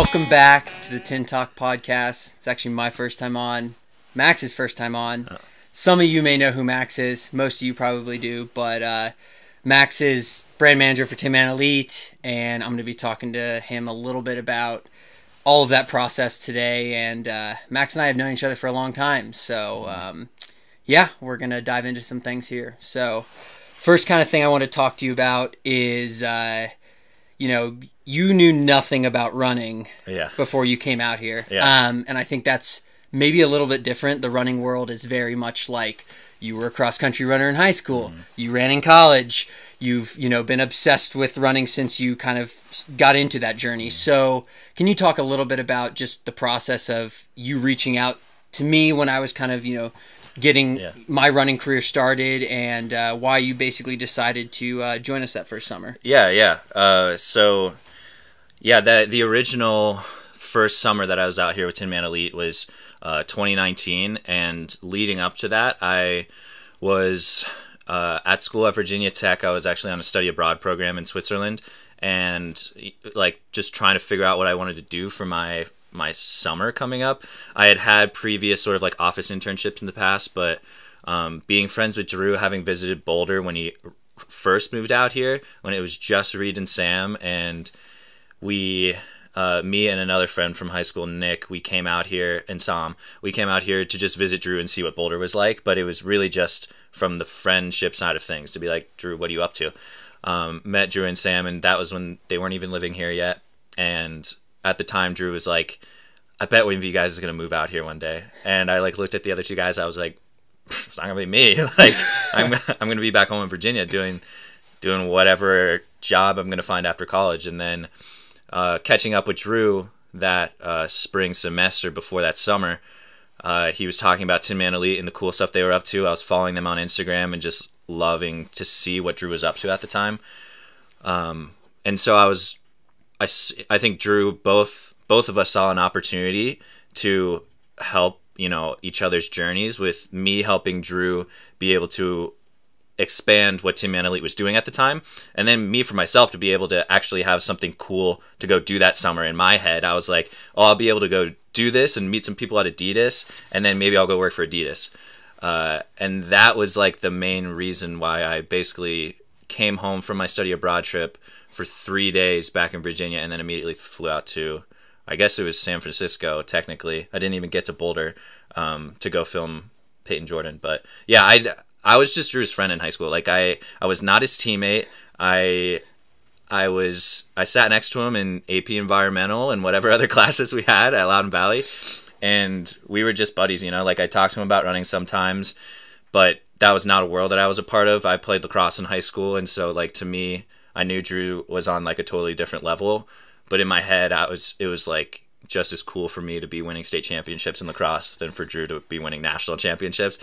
Welcome back to the Tin Talk podcast. It's actually my first time on, Max's first time on. Some of you may know who Max is. Most of you probably do, but Max is brand manager for Tinman Elite, and I'm going to be talking to him a little bit about all of that process today. And Max and I have known each other for a long time, so yeah, we're going to dive into some things here. So first kind of thing I want to talk to you about is, you knew nothing about running before you came out here. And I think that's maybe a little bit different. The running world is very much like you were a cross-country runner in high school. You ran in college. You've, been obsessed with running since you kind of got into that journey. So can you talk a little bit about just the process of you reaching out to me when I was kind of, getting my running career started, and why you basically decided to join us that first summer? The original first summer that I was out here with Tinman Elite was 2019, and leading up to that, I was at school at Virginia Tech. I was actually on a study abroad program in Switzerland, and just trying to figure out what I wanted to do for my summer coming up. I had previous sort of office internships in the past, but being friends with Drew, having visited Boulder when he first moved out here, when it was just Reed and Sam, and me and another friend from high school, Nick, we came out here, and Sam, we came out here to just visit Drew and see what Boulder was like, but it was really just from the friendship side of things, to be like, Drew, what are you up to? Met Drew and Sam, and that was when they weren't even living here yet, and at the time, Drew was like, I bet one of you guys is going to move out here one day. And I looked at the other two guys. I was like, it's not going to be me. I'm going to be back home in Virginia doing whatever job I'm going to find after college. And then catching up with Drew that spring semester before that summer, he was talking about Tinman Elite and the cool stuff they were up to. I was following them on Instagram and just loving to see what Drew was up to at the time. And so I think Drew, both of us saw an opportunity to help, each other's journeys, with me helping Drew be able to expand what Tinman Elite was doing at the time, and then me for myself to be able to actually have something cool to go do that summer. In my head, I was like, oh, I'll be able to go do this and meet some people at Adidas, and then maybe I'll go work for Adidas. And that was the main reason why I basically came home from my study abroad trip for 3 days back in Virginia, and then immediately flew out to, I guess it was San Francisco, technically. I didn't even get to Boulder to go film Peyton Jordan. But yeah, I was just Drew's friend in high school. I was not his teammate. I sat next to him in AP Environmental and whatever other classes we had at Loudon Valley, and we were just buddies, I talked to him about running sometimes, but that was not a world that I was a part of. I played lacrosse in high school, and so to me, I knew Drew was on a totally different level, but in my head, it was just as cool for me to be winning state championships in lacrosse than for Drew to be winning national championships.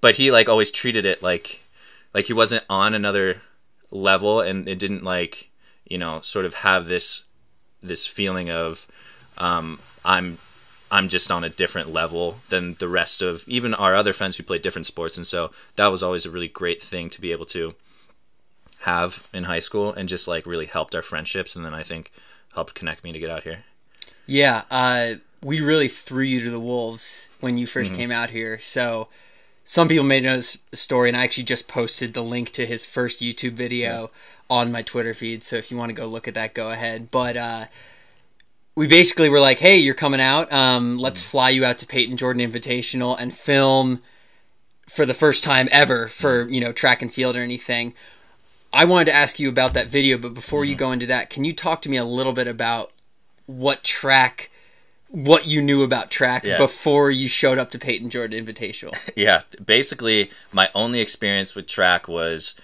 But he always treated it like he wasn't on another level, and it didn't sort of have this feeling of I'm just on a different level than the rest of even our other friends who played different sports. And so that was always a really great thing to be able to have in high school, and just really helped our friendships, and then I think helped connect me to get out here. Yeah, we really threw you to the wolves when you first came out here. So some people may know this story, and I actually just posted the link to his first YouTube video on my Twitter feed, so if you want to go look at that, go ahead. But we basically were like, hey, you're coming out, let's fly you out to Peyton Jordan Invitational and film for the first time ever for track and field or anything. I wanted to ask you about that video, but before you go into that, can you talk to me a little bit about what you knew about track before you showed up to Peyton Jordan Invitational? Yeah, basically my only experience with track was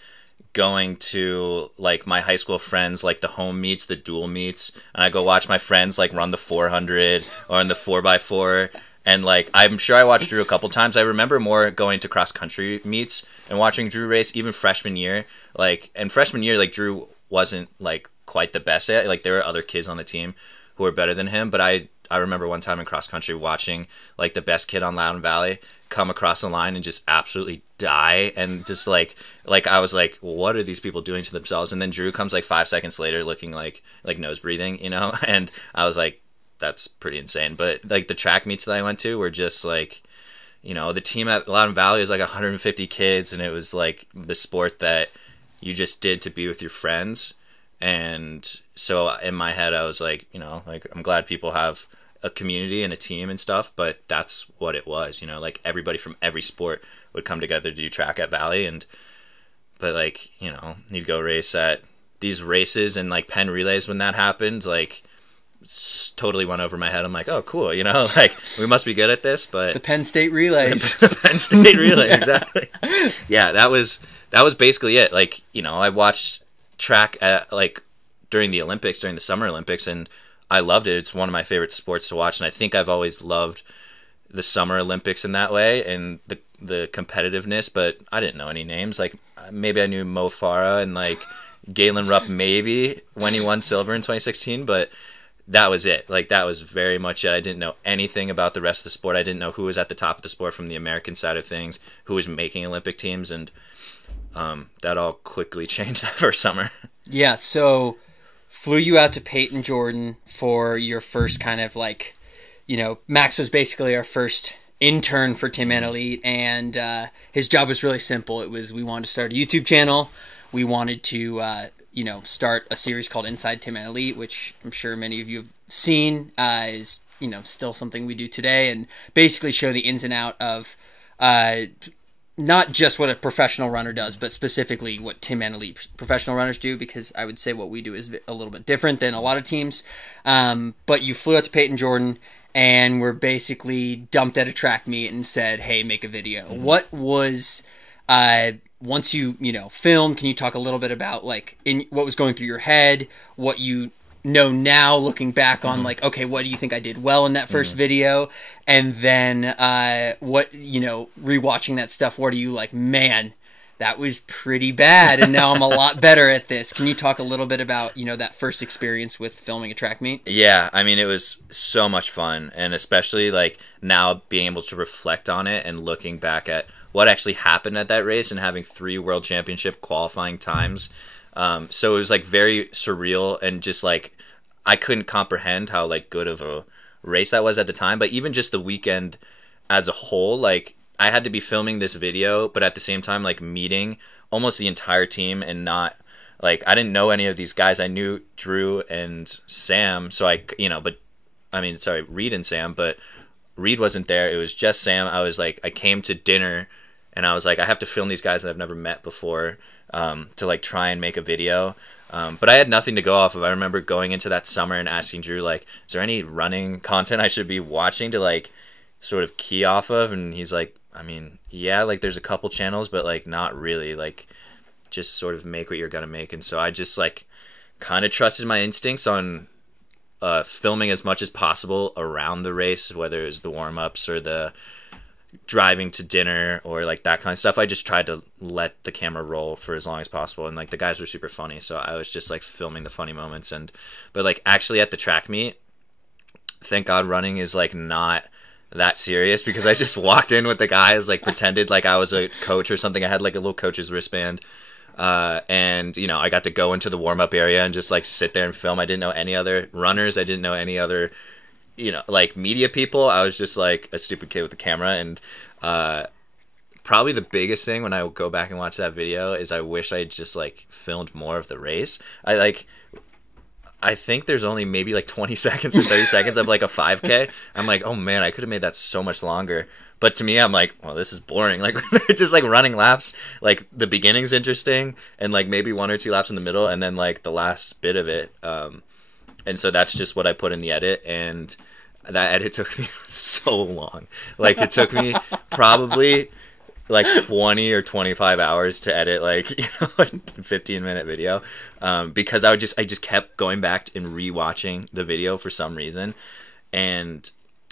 going to my high school friends, the home meets, the dual meets, and I go watch my friends run the 400 or in the 4x4. And I'm sure I watched Drew a couple times. I remember more going to cross country meets and watching Drew race, even freshman year. And freshman year, Drew wasn't quite the best at it. There were other kids on the team who were better than him. But I remember one time in cross country watching the best kid on Loudon Valley come across the line and just absolutely die, and just I was like, what are these people doing to themselves? And then Drew comes 5 seconds later looking like nose breathing, and I was like, that's pretty insane. But like the track meets that I went to were just like, you know, the team at Loudon Valley was like 150 kids, and it was like the sport that you just did to be with your friends. And so in my head, I was like, you know, like I'm glad people have a community and a team and stuff, but that's what it was, you know, like everybody from every sport would come together to do track at Valley. But like, you know, you'd go race at these races and like Penn relays when that happened, like totally went over my head. I'm like, oh, cool, you know, like we must be good at this. But the Penn State relays, the Penn State relay, exactly. Yeah, that was basically it. Like, you know, I watched track at like during the Olympics, during the Summer Olympics, and I loved it. It's one of my favorite sports to watch, and I think I've always loved the Summer Olympics in that way and the competitiveness. But I didn't know any names. Like maybe I knew Mo Farah and like Galen Rupp maybe when he won silver in 2016, but that was it. Like that was very much it. I didn't know anything about the rest of the sport. I didn't know who was at the top of the sport from the American side of things, who was making Olympic teams, and that all quickly changed that first summer. Yeah, so flew you out to Peyton Jordan for your first kind of like, you know, Max was basically our first intern for Tinman Elite, and his job was really simple. It was we wanted to start a YouTube channel. We wanted to, you know, start a series called Inside Tinman Elite, which I'm sure many of you have seen, is, you know, still something we do today, and basically show the ins and out of not just what a professional runner does, but specifically what Tinman Elite professional runners do, because I would say what we do is a little bit different than a lot of teams. But you flew out to Peyton Jordan and were basically dumped at a track meet and said, hey, make a video. Mm-hmm. What was, once you know, filmed, can you talk a little bit about like what was going through your head, what you know now looking back on, like, okay, what do you think I did well in that first video? And then what, you know, rewatching that stuff, what are you like, man, that was pretty bad, and now I'm a lot better at this. Can you talk a little bit about, you know, that first experience with filming a track meet? Yeah, I mean, it was so much fun, and especially like now being able to reflect on it and looking back at what actually happened at that race and having 3 world championship qualifying times. So it was like very surreal, and just like I couldn't comprehend how like good of a race that was at the time. But even just the weekend as a whole, like I had to be filming this video, but at the same time like meeting almost the entire team, and not like I didn't know any of these guys. I knew Drew and Sam, so I, you know, but I mean, sorry, Reed and Sam, but Reed wasn't there. It was just Sam. I was like, I came to dinner and I was like, I have to film these guys that I've never met before, to like try and make a video. But I had nothing to go off of. I remember going into that summer and asking Drew, like, is there any running content I should be watching to like sort of key off of? And he's like, I mean, yeah, like there's a couple channels, but like not really, like just sort of make what you're gonna make. And so I just like kind of trusted my instincts on filming as much as possible around the race, whether it was the warm-ups or the driving to dinner or like that kind of stuff. I just tried to let the camera roll for as long as possible, and like the guys were super funny, so I was just like filming the funny moments. But like actually at the track meet, thank God running is like not that serious, because I just walked in with the guys, like pretended like I was a coach or something. I had like a little coach's wristband, and you know, I got to go into the warm-up area and just like sit there and film. I didn't know any other runners, I didn't know any other, you know, like media people. I was just like a stupid kid with a camera. And probably the biggest thing when I go back and watch that video is I wish I just like filmed more of the race. I think there's only maybe like 20 seconds or 30 seconds of like a 5K. I'm like, oh man, I could have made that so much longer. But to me, I'm like, well, this is boring. Like they're just like running laps. Like the beginning's interesting, and like maybe 1 or 2 laps in the middle, and then like the last bit of it. And so that's just what I put in the edit, and that edit took me so long. Like it took me probably like 20 or 25 hours to edit, like, you know, a 15-minute video, because I just kept going back and rewatching the video for some reason, and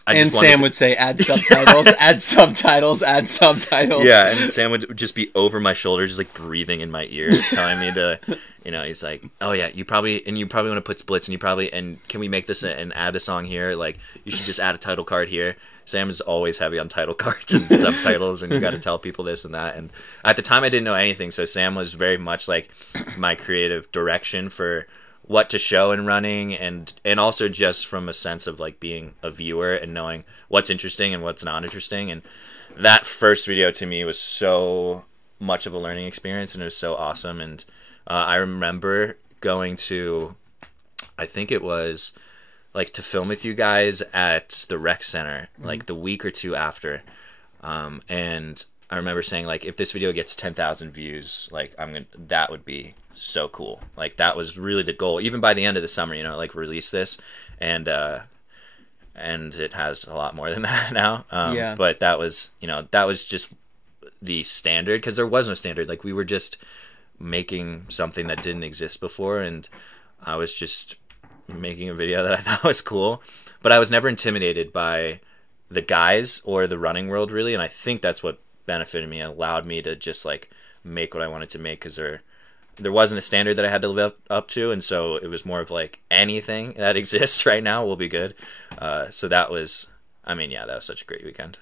Sam would say, add subtitles, add subtitles, add subtitles. Yeah, and Sam would just be over my shoulder, just like breathing in my ear, telling me to, you know, he's like, oh yeah, you probably want to put splits, and can we make this and add a song here? Like, you should just add a title card here. Sam is always heavy on title cards and subtitles, and you got to tell people this and that. And at the time, I didn't know anything, so Sam was very much like my creative direction for what to show in running, and also just from a sense of like being a viewer and knowing what's interesting and what's not interesting. And that first video to me was so much of a learning experience, and it was so awesome. And I remember going to, I think it was like to film with you guys at the rec center, like the week or two after. And I remember saying, like, if this video gets 10,000 views, like, that would be so cool. Like, that was really the goal. Even by the end of the summer, you know, like, release this, and it has a lot more than that now. Yeah. But that was, you know, that was just the standard, because there was no standard. Like, we were just making something that didn't exist before, and I was just making a video that I thought was cool. But I was never intimidated by the guys or the running world, really, and I think that's what benefited me, allowed me to just like make what I wanted to make, because there wasn't a standard that I had to live up to, and so it was more of like anything that exists right now will be good. So that was, I mean, yeah, that was such a great weekend.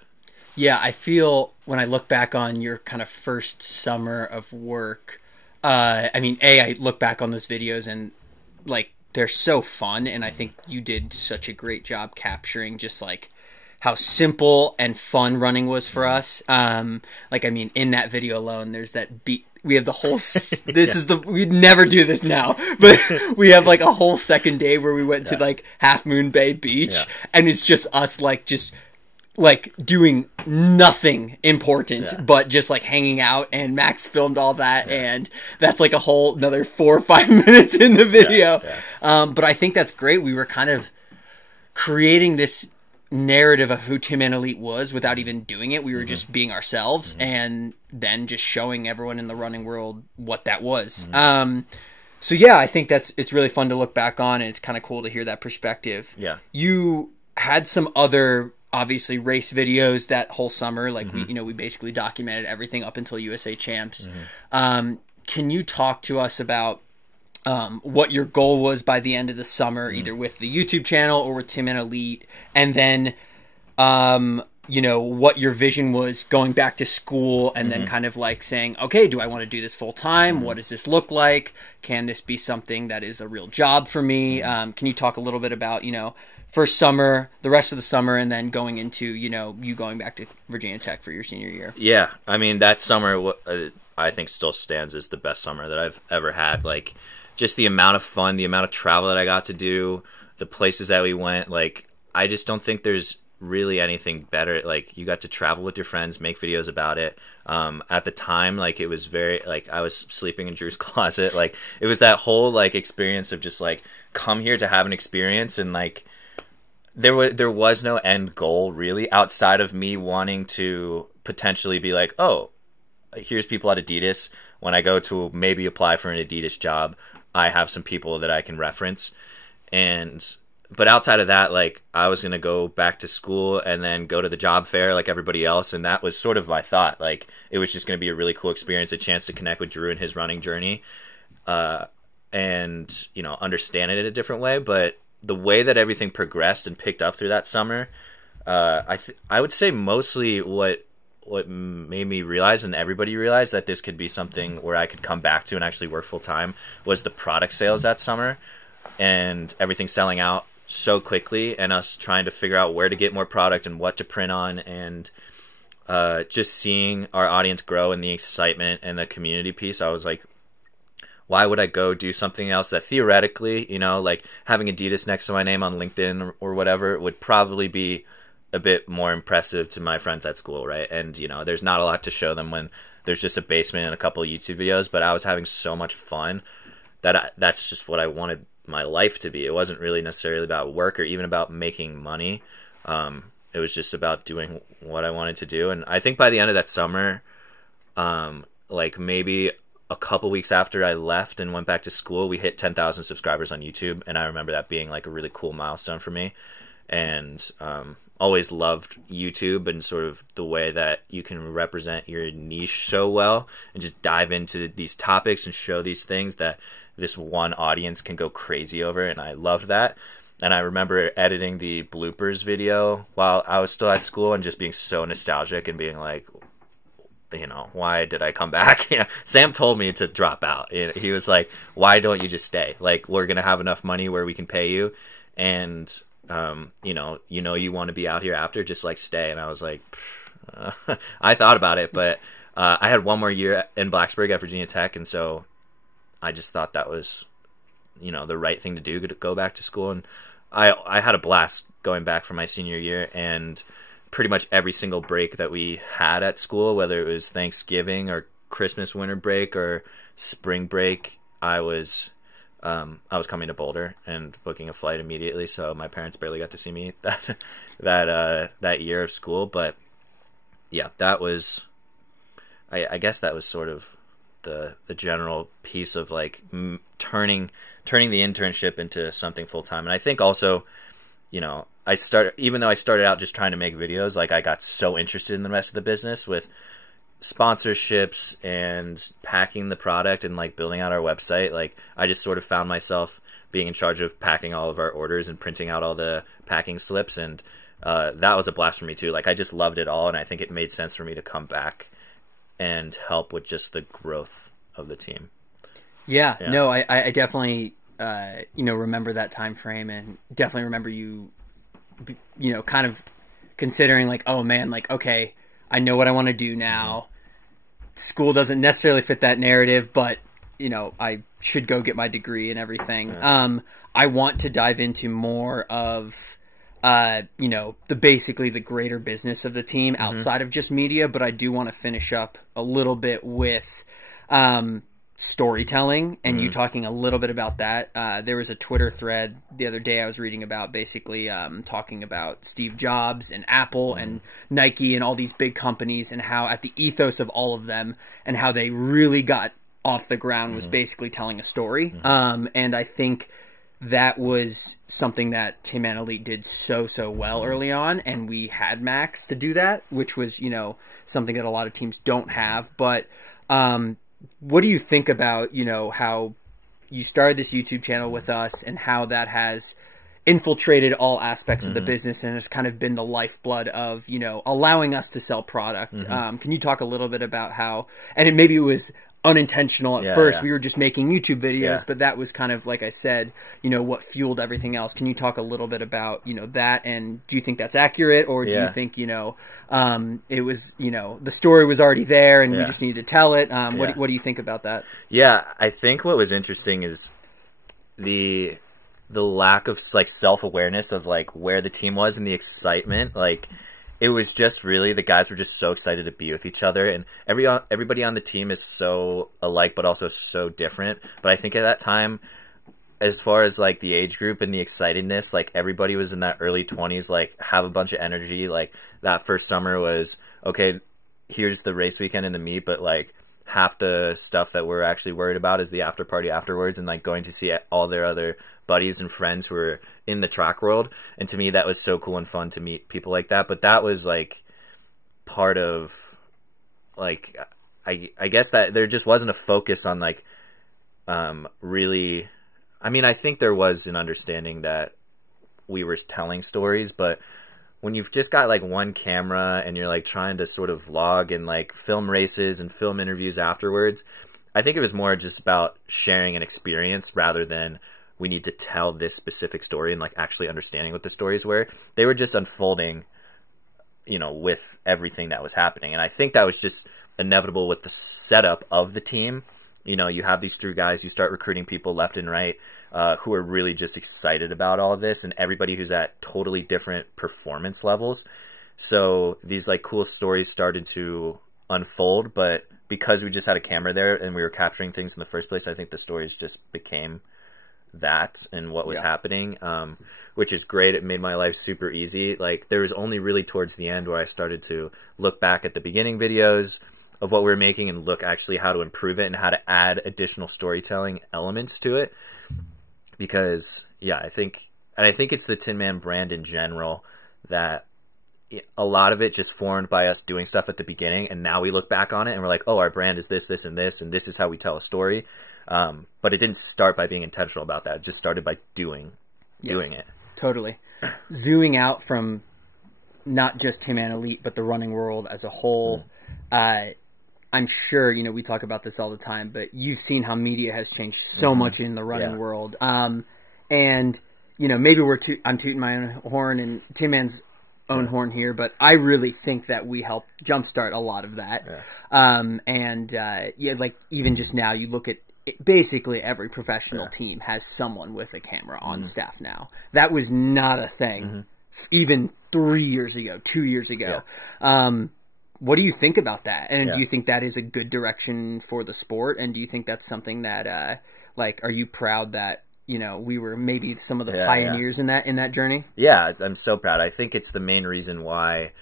Yeah, I feel when I look back on your kind of first summer of work, I mean, I look back on those videos and like they're so fun, and I think you did such a great job capturing just like how simple and fun running was for us. Like, I mean, in that video alone, there's that beat. We have the whole, we'd never do this now, but we have like a whole second day where we went to like Half Moon Bay Beach, and it's just us like, just like doing nothing important, but just like hanging out, and Max filmed all that. And that's like a whole another 4 or 5 minutes in the video. But I think that's great. We were kind of creating this narrative of who Tinman Elite was without even doing it. We were just being ourselves, and then just showing everyone in the running world what that was. So yeah, I think it's really fun to look back on, and it's kind of cool to hear that perspective. Yeah. You had some other obviously race videos that whole summer, like we basically documented everything up until USA Champs. Can you talk to us about what your goal was by the end of the summer, either with the YouTube channel or with Tinman Elite, and then, what your vision was going back to school, and then kind of like saying, okay, do I want to do this full time? What does this look like? Can this be something that is a real job for me? Can you talk a little bit about, first summer, the rest of the summer, and then going into, you going back to Virginia Tech for your senior year? Yeah. I mean, that summer, I think still stands as the best summer that I've ever had. Like, just the amount of fun, the amount of travel that I got to do, the places that we went, like, I just don't think there's really anything better. Like, you got to travel with your friends, make videos about it. At the time, like, it was very, like, I was sleeping in Drew's closet. Like, it was that whole, like, experience of just, like, come here to have an experience, and, like, there was no end goal, really, outside of me wanting to potentially be like, oh, here's people at Adidas. When I go to maybe apply for an Adidas job, I have some people that I can reference. But outside of that, like, I was going to go back to school and then go to the job fair like everybody else. And that was sort of my thought. Like, it was just going to be a really cool experience, a chance to connect with Drew and his running journey, and, understand it in a different way. But the way that everything progressed and picked up through that summer, I would say mostly what made me realize, and everybody realized, that this could be something where I could come back to and actually work full time, was the product sales that summer, and everything selling out so quickly, and us trying to figure out where to get more product and what to print on, and just seeing our audience grow and the excitement and the community piece. I was like, why would I go do something else that theoretically, like having Adidas next to my name on LinkedIn or whatever would probably be a bit more impressive to my friends at school, right? And, there's not a lot to show them when there's just a basement and a couple of YouTube videos, but I was having so much fun that that's just what I wanted my life to be. It wasn't really necessarily about work or even about making money. It was just about doing what I wanted to do. And I think by the end of that summer, like maybe a couple weeks after I left and went back to school, we hit 10,000 subscribers on YouTube. And I remember that being like a really cool milestone for me. And always loved YouTube and sort of the way that you can represent your niche so well and just dive into these topics and show these things that this one audience can go crazy over. And I loved that. And I remember editing the bloopers video while I was still at school and just being so nostalgic and being like, why did I come back? Sam told me to drop out. He was like, why don't you just stay? Like, we're going to have enough money where we can pay you. And, you want to be out here after, just like stay. And I was like, I thought about it, but I had one more year in Blacksburg at Virginia Tech. And so I just thought that was, the right thing to do, to go back to school. And I had a blast going back for my senior year, and pretty much every single break that we had at school, whether it was Thanksgiving or Christmas winter break or spring break, I was coming to Boulder and booking a flight immediately. So my parents barely got to see me that year of school. But yeah, that was, I guess that was sort of the general piece of like turning the internship into something full time. And I think also, even though I started out just trying to make videos, like I got so interested in the rest of the business with sponsorships and packing the product and like building out our website. Like I just sort of found myself being in charge of packing all of our orders and printing out all the packing slips. And that was a blast for me too. Like I just loved it all. And I think it made sense for me to come back and help with just the growth of the team. Yeah. No, I definitely, remember that time frame, and definitely remember you kind of considering like, oh man, like, okay, I know what I want to do now. School doesn't necessarily fit that narrative, but I should go get my degree and everything. Yeah. I want to dive into more of, basically the greater business of the team outside of just media, but I do want to finish up a little bit with, storytelling, and you talking a little bit about that. There was a Twitter thread the other day I was reading about, basically talking about Steve Jobs and Apple and Nike and all these big companies, and how at the ethos of all of them and how they really got off the ground was basically telling a story. And I think that was something that Tinman Elite did so well early on, and we had Max to do that, which was something that a lot of teams don't have. But what do you think about, how you started this YouTube channel with us and how that has infiltrated all aspects of the business and has kind of been the lifeblood of, allowing us to sell product? Can you talk a little bit about how, and maybe it was unintentional at first. We were just making YouTube videos, but that was kind of, like I said, what fueled everything else. Can you talk a little bit about, that, and do you think that's accurate, or do you think, it was, the story was already there and we just needed to tell it? What do you think about that? Yeah, I think what was interesting is the lack of like self-awareness of like where the team was and the excitement. Like, it was just really, the guys were just so excited to be with each other, and everybody on the team is so alike but also so different. But I think at that time, as far as like the age group and the excitedness, like everybody was in that early 20s, like have a bunch of energy. Like that first summer was, okay, here's the race weekend and the meet, but like half the stuff that we're actually worried about is the after party afterwards, and like going to see all their other buddies and friends who are in the track world. And to me, that was so cool and fun to meet people like that. But that was like part of like, I guess that there just wasn't a focus on like really, I mean, I think there was an understanding that we were telling stories, but when you've just got like one camera and you're like trying to sort of vlog and like film races and film interviews afterwards, I think it was more just about sharing an experience rather than we need to tell this specific story and like actually understanding what the stories were. They were just unfolding, with everything that was happening. And I think that was just inevitable with the setup of the team. You have these three guys, you start recruiting people left and right who are really just excited about all of this, and everybody who's at totally different performance levels. So these like cool stories started to unfold, but because we just had a camera there and we were capturing things in the first place, I think the stories just became that and what was happening, which is great. It made my life super easy. Like there was only really towards the end where I started to look back at the beginning videos of what we were making and look actually how to improve it and how to add additional storytelling elements to it. Because I think it's the Tinman brand in general that a lot of it just formed by us doing stuff at the beginning, and now we look back on it and we're like, oh, our brand is this, this, and this is how we tell a story. But it didn't start by being intentional about that. It just started by doing it. Totally. Zooming out from not just Tinman Elite, but the running world as a whole, I'm sure, you know, we talk about this all the time, but you've seen how media has changed so much in the running world. And, you know, maybe I'm tooting my own horn and Tin Man's own horn here, but I really think that we helped jumpstart a lot of that. Like even just now, you look at basically every professional team has someone with a camera on staff now. That was not a thing even 3 years ago, 2 years ago. What do you think about that? And do you think that is a good direction for the sport? And do you think that's something that, like, are you proud that, you know, we were maybe some of the pioneers in that journey? Yeah, I'm so proud. I think it's the main reason why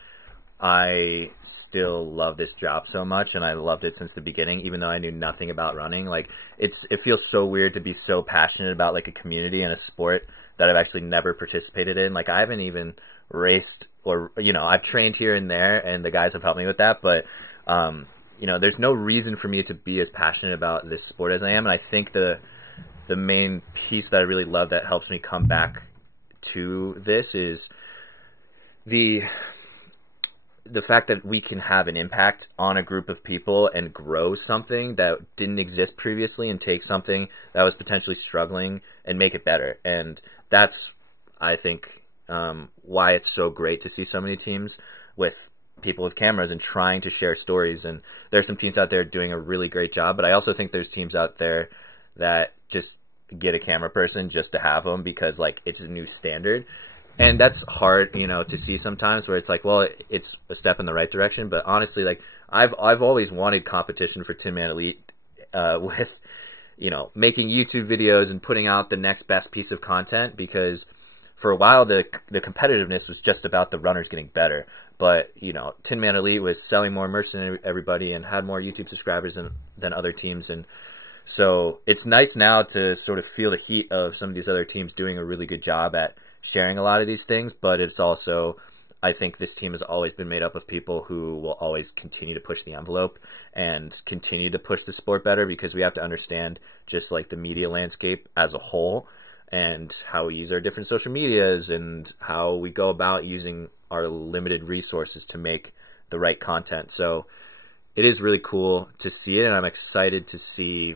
I still love this job so much, and I loved it since the beginning, even though I knew nothing about running. Like, it feels so weird to be so passionate about, like, a community and a sport that I've actually never participated in. Like, I haven't even raced, or, you know, I've trained here and there, and the guys have helped me with that, but you know, there's no reason for me to be as passionate about this sport as I am. And I think the main piece that I really love that helps me come back to this is the fact that we can have an impact on a group of people and grow something that didn't exist previously, and take something that was potentially struggling and make it better. And that's, I think, why it's so great to see so many teams with people with cameras and trying to share stories. And there's some teams out there doing a really great job, but I also think there's teams out there that just get a camera person just to have them because, like, it's a new standard. And that's hard, you know, to see sometimes, where it's like, well, it's a step in the right direction. But honestly, like, I've always wanted competition for Tinman Elite, with, you know, making YouTube videos and putting out the next best piece of content, because for a while the competitiveness was just about the runners getting better. But, you know, Tinman Elite was selling more merch than everybody and had more YouTube subscribers than other teams. And so it's nice now to sort of feel the heat of some of these other teams doing a really good job at sharing a lot of these things. But it's also, I think this team has always been made up of people who will always continue to push the envelope and continue to push the sport better, because we have to understand just, like, the media landscape as a whole, and how we use our different social medias, and how we go about using our limited resources to make the right content. So it is really cool to see it, and I'm excited to see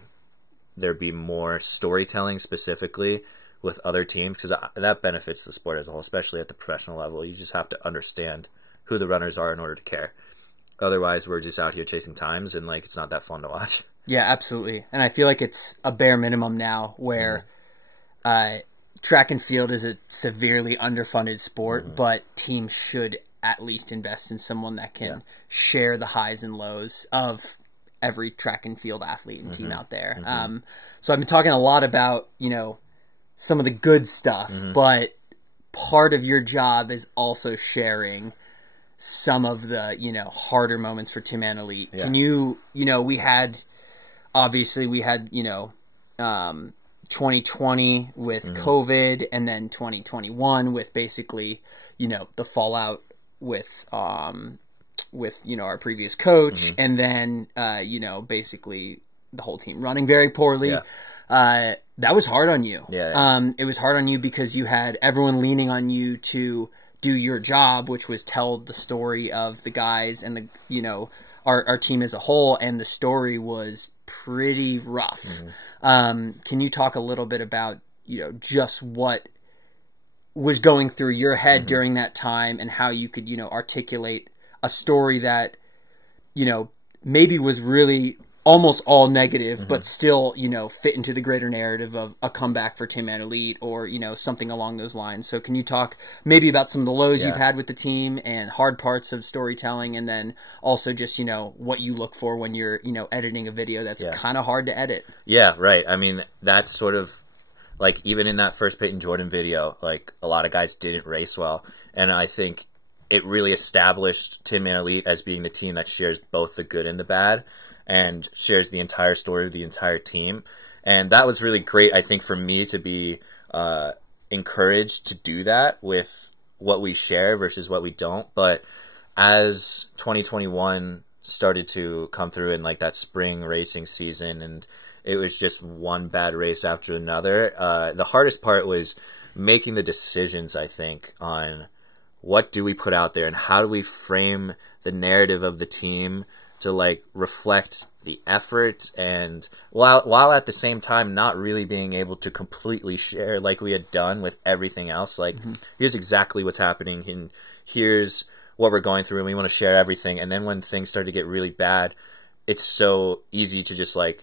there be more storytelling specifically with other teams, because that benefits the sport as a whole, especially at the professional level. You just have to understand who the runners are in order to care. Otherwise, we're just out here chasing times, and, like, it's not that fun to watch. Yeah, absolutely. And I feel like it's a bare minimum now where track and field is a severely underfunded sport, but teams should at least invest in someone that can share the highs and lows of every track and field athlete and team out there. So I've been talking a lot about, you know, some of the good stuff, but part of your job is also sharing some of the, you know, harder moments for Tinman Elite. Can you know, we had, you know, 2020 with COVID, and then 2021 with basically, you know, the fallout with, you know, our previous coach, and then, you know, basically the whole team running very poorly. That was hard on you. It was hard on you because you had everyone leaning on you to do your job, which was tell the story of the guys and the, you know, our team as a whole, and the story was pretty rough. Can you talk a little bit about, you know, just what was going through your head during that time, and how you could, you know, articulate a story that, you know, maybe was really almost all negative, but still, you know, fit into the greater narrative of a comeback for Tinman Elite, or, you know, something along those lines. So can you talk maybe about some of the lows you've had with the team and hard parts of storytelling, and then also just, you know, what you look for when you're, you know, editing a video that's kind of hard to edit? Yeah, right. I mean, that's sort of, like, even in that first Peyton Jordan video, like, a lot of guys didn't race well. And I think it really established Tinman Elite as being the team that shares both the good and the bad, and shares the entire story of the entire team. And that was really great, I think, for me to be encouraged to do that with what we share versus what we don't. But as 2021 started to come through in, like, that spring racing season, and it was just one bad race after another, the hardest part was making the decisions, I think, on what do we put out there and how do we frame the narrative of the team to like reflect the effort, and while at the same time not really being able to completely share like we had done with everything else. Like, here's exactly what's happening, and here's what we're going through, and we want to share everything. And then when things start to get really bad, it's so easy to just like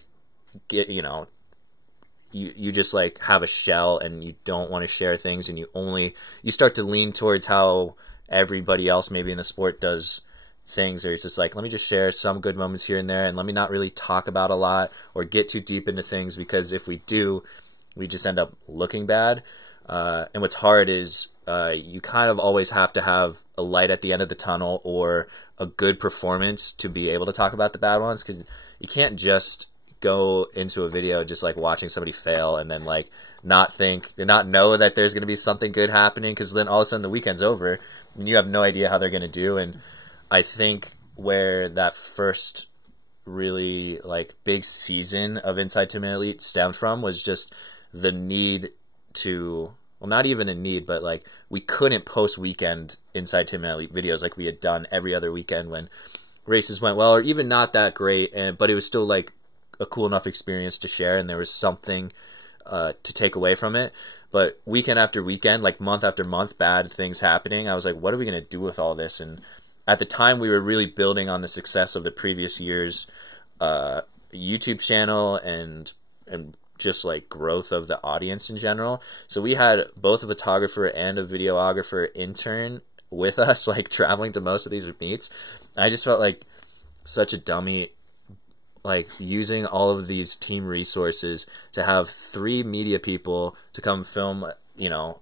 get, you just like have a shell, and you don't want to share things, and you start to lean towards how everybody else maybe in the sport does things, or it's just like, let me just share some good moments here and there, and let me not really talk about a lot or get too deep into things, because if we do, we just end up looking bad. And what's hard is you kind of always have to have a light at the end of the tunnel, or a good performance to be able to talk about the bad ones, because you can't just go into a video just like watching somebody fail and then like not know that there's going to be something good happening, because then all of a sudden the weekend's over and you have no idea how they're going to do. And I think where that first really like big season of Inside Tinman Elite stemmed from was just the need to, well, not even a need, but like we couldn't post weekend Inside Tinman Elite videos like we had done every other weekend when races went well, or even not that great, but it was still like a cool enough experience to share, and there was something to take away from it. But weekend after weekend, like month after month, bad things happening, I was like, what are we going to do with all this? And at the time, we were really building on the success of the previous year's YouTube channel and just like growth of the audience in general. So we had both a photographer and a videographer intern with us, like traveling to most of these meets. I just felt like such a dummy, like using all of these team resources to have 3 media people to come film,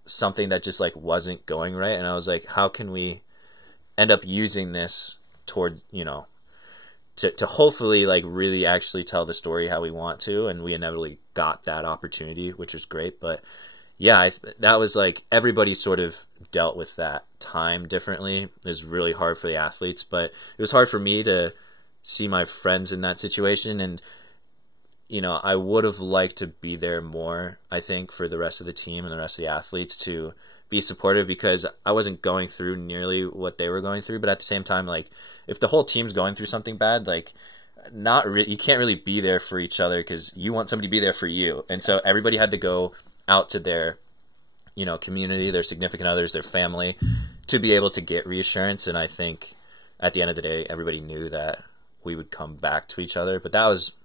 something that just like wasn't going right. And I was like, how can we end up using this toward, to hopefully like really actually tell the story how we want to. And we inevitably got that opportunity, which was great. But yeah, that was like, everybody sort of dealt with that time differently. It was really hard for the athletes, but it was hard for me to see my friends in that situation. And I would have liked to be there more, I think, for the rest of the team and the rest of the athletes to be supportive, because I wasn't going through nearly what they were going through. But at the same time, like, if the whole team's going through something bad, like, you can't really be there for each other, because you want somebody to be there for you. And so everybody had to go out to their community, their significant others, their family, to be able to get reassurance. And I think at the end of the day, everybody knew that we would come back to each other. But that was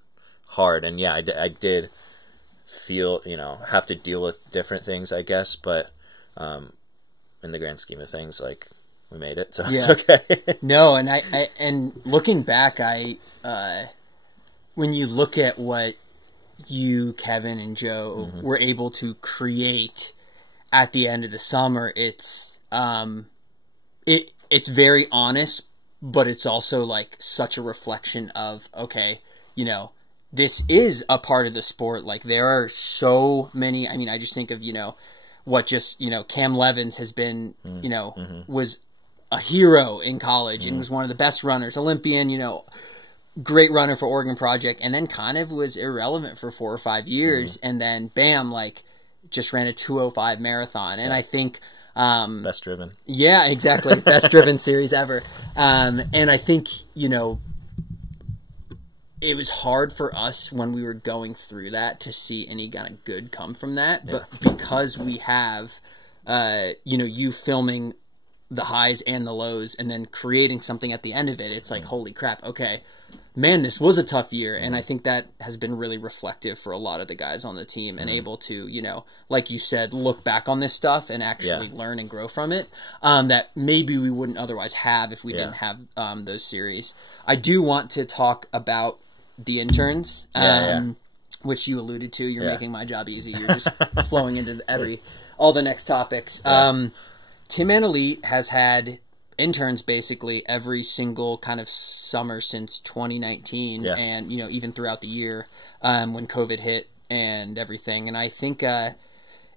hard. And yeah, I did feel, have to deal with different things, I guess. But in the grand scheme of things, like, we made it, so yeah. It's okay. No, and and looking back, when you look at what you, Kevin, and Joe were able to create at the end of the summer, it's very honest, but it's also like such a reflection of, okay, this is a part of the sport. Like, there are so many, I just think of, what just, Cam Levins has been, was a hero in college and was one of the best runners, Olympian, great runner for Oregon Project, and then kind of was irrelevant for 4 or 5 years, and then bam, like, just ran a 2:05 marathon. And I think best driven. Yeah, exactly. Best driven series ever. And I think, it was hard for us when we were going through that to see any kind of good come from that. But because we have, you filming the highs and the lows and then creating something at the end of it, it's like, holy crap, okay, man, this was a tough year. And I think that has been really reflective for a lot of the guys on the team, and able to, like you said, look back on this stuff and actually learn and grow from it, that maybe we wouldn't otherwise have if we didn't have those series. I do want to talk about the interns, which you alluded to. You're making my job easy. You're just flowing into all the next topics. Tinman Elite has had interns basically every single kind of summer since 2019, and even throughout the year when COVID hit and everything. And I think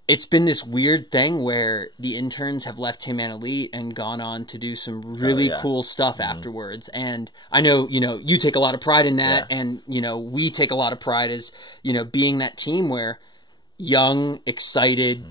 it's been this weird thing where the interns have left Tinman Elite and gone on to do some really cool stuff afterwards. And I know, you take a lot of pride in that, and, we take a lot of pride as, being that team where young, excited,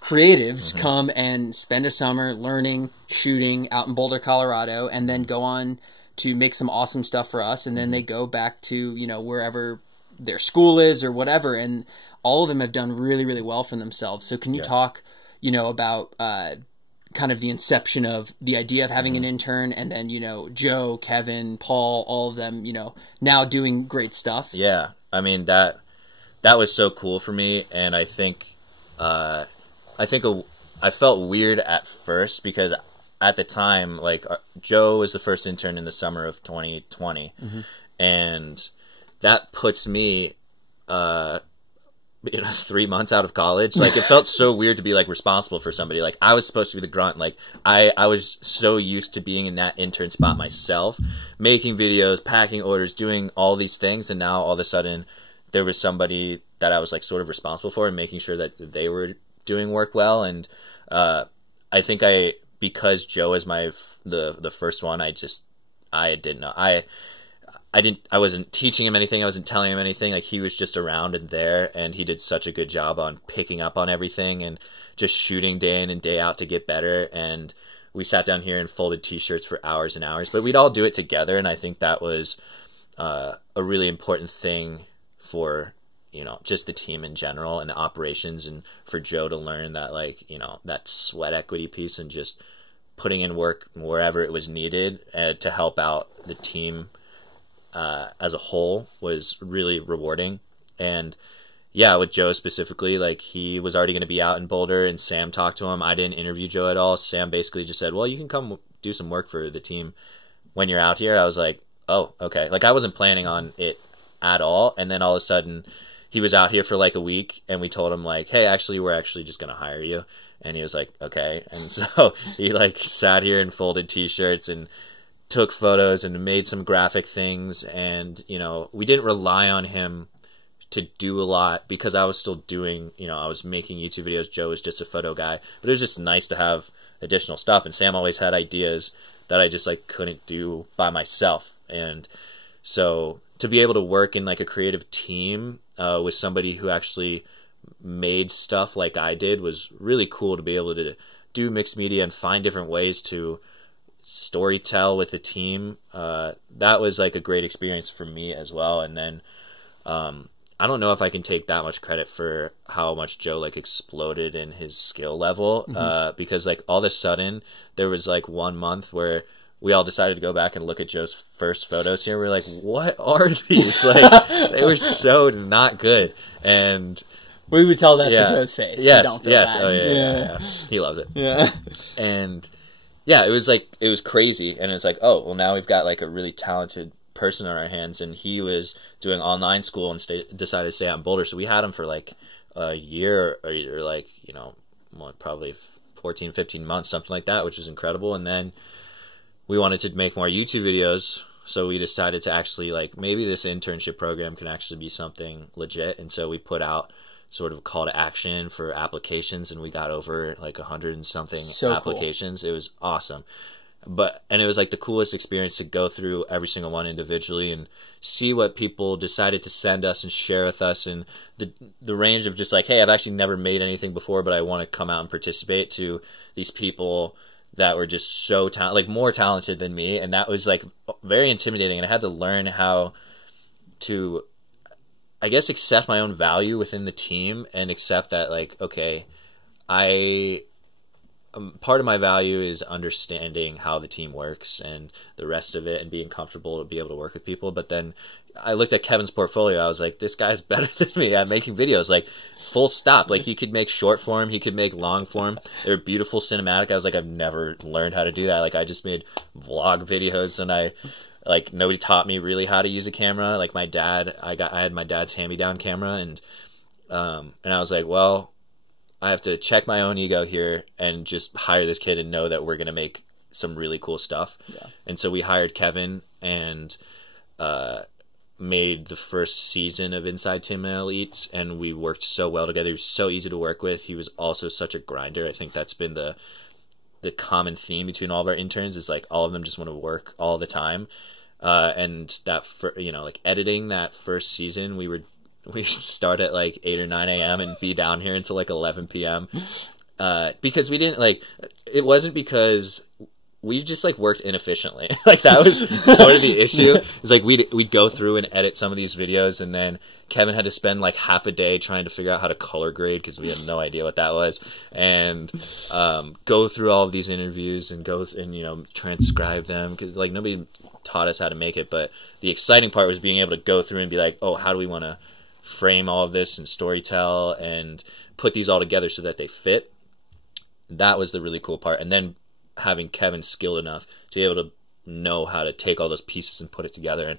creatives come and spend a summer learning, shooting out in Boulder, Colorado, and then go on to make some awesome stuff for us, and then they go back to, you know, wherever their school is or whatever, and all of them have done really, really well for themselves. So can you talk, you know, about kind of the inception of the idea of having an intern, and then, you know, Joe, Kevin, Paul, all of them, you know, now doing great stuff? Yeah, I mean, that was so cool for me, and I think I felt weird at first because at the time, like, Joe was the first intern in the summer of 2020, and that puts me, you know, 3 months out of college. Like, it felt so weird to be, like, responsible for somebody. Like, I was supposed to be the grunt. Like, I was so used to being in that intern spot myself, making videos, packing orders, doing all these things, and now all of a sudden there was somebody that I was, like, sort of responsible for and making sure that they were doing work well. And I think because Joe is the first one, I didn't know. I wasn't teaching him anything. I wasn't telling him anything. Like, he was just around and there, and he did such a good job on picking up on everything and just shooting day in and day out to get better. And we sat down here and folded t-shirts for hours and hours, but we'd all do it together. And I think that was a really important thing for, you know, just the team in general and the operations, and for Joe to learn that, like, you know, that sweat equity piece and just putting in work wherever it was needed to help out the team as a whole was really rewarding. And yeah, with Joe specifically, like, he was already going to be out in Boulder, and Sam talked to him. I didn't interview Joe at all. Sam basically just said, well, you can come do some work for the team when you're out here. I was like, oh, okay. Like, I wasn't planning on it at all. And then all of a sudden he was out here for like a week, and we told him, like, hey, actually, we're actually just going to hire you. And he was like, okay. And so he, like, sat here and folded t-shirts and took photos and made some graphic things. And, you know, we didn't rely on him to do a lot because I was still doing, you know, I was making YouTube videos. Joe was just a photo guy, but it was just nice to have additional stuff. And Sam always had ideas that I just, like, couldn't do by myself. And so to be able to work in, like, a creative team with somebody who actually made stuff like I did was really cool, to be able to do mixed media and find different ways to story tell with the team. That was, like, a great experience for me as well. And then I don't know if I can take that much credit for how much Joe, like, exploded in his skill level, because, like, all of a sudden there was, like, 1 month where we all decided to go back and look at Joe's first photos here. We're like, what are these? Like, they were so not good. And we would tell that to Joe's face. Yes, don't feel yes. bad. Oh, yeah. He loved it. Yeah. And yeah, it was, like, it was crazy. And it's like, oh, well, now we've got, like, a really talented person on our hands. And he was doing online school and decided to stay out in Boulder. So we had him for, like, a year or like, you know, probably 14, 15 months, something like that, which was incredible. And then we wanted to make more YouTube videos. So we decided to actually, like, maybe this internship program can actually be something legit. And so we put out sort of a call to action for applications, and we got over, like, 100 and something applications. Cool. It was awesome. And it was, like, the coolest experience to go through every single one individually and see what people decided to send us and share with us, and the range of just, like, hey, I've actually never made anything before, but I want to come out and participate, to these people that were just so like, more talented than me. And that was, like, very intimidating. And I had to learn how to, I guess, accept my own value within the team, and accept that, like, okay, part of my value is understanding how the team works, and the rest of it, and being comfortable to be able to work with people. But then I looked at Kevin's portfolio. I was like, this guy's better than me at making videos, like, full stop. Like, he could make short form, he could make long form. They were beautiful cinematic. I was like, I've never learned how to do that. Like, I just made vlog videos, and like, nobody taught me really how to use a camera. Like, my dad, I had my dad's hand-me-down camera, and I was like, well, I have to check my own ego here and just hire this kid and know that we're going to make some really cool stuff. Yeah. And so we hired Kevin and made the first season of Inside Tinman Elite, and we worked so well together. He was so easy to work with. He was also such a grinder. I think that's been the common theme between all of our interns, is, like, all of them just want to work all the time. And that, you know, like, editing that first season, we start at, like, 8 or 9 a.m. and be down here until, like, 11 p.m. Because we didn't, like, it wasn't because we just like worked inefficiently. Like that was sort of the issue. It's like we'd go through and edit some of these videos, and then Kevin had to spend like half a day trying to figure out how to color grade because we had no idea what that was, and go through all of these interviews and go and transcribe them because like nobody taught us how to make it. But the exciting part was being able to go through and be like, oh, how do we want to frame all of this and storytell and put these all together so that they fit. That was the really cool part. And then having Kevin skilled enough to be able to know how to take all those pieces and put it together. And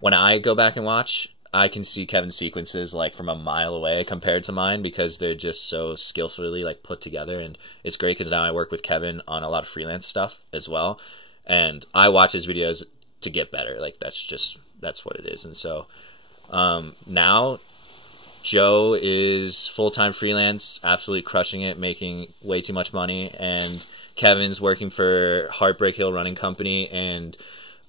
when I go back and watch, I can see Kevin's sequences like from a mile away compared to mine because they're just so skillfully like put together. And it's great because now I work with Kevin on a lot of freelance stuff as well. And I watch his videos to get better. Like that's what it is. And so now Joe is full-time freelance, absolutely crushing it, making way too much money, and Kevin's working for Heartbreak Hill Running Company and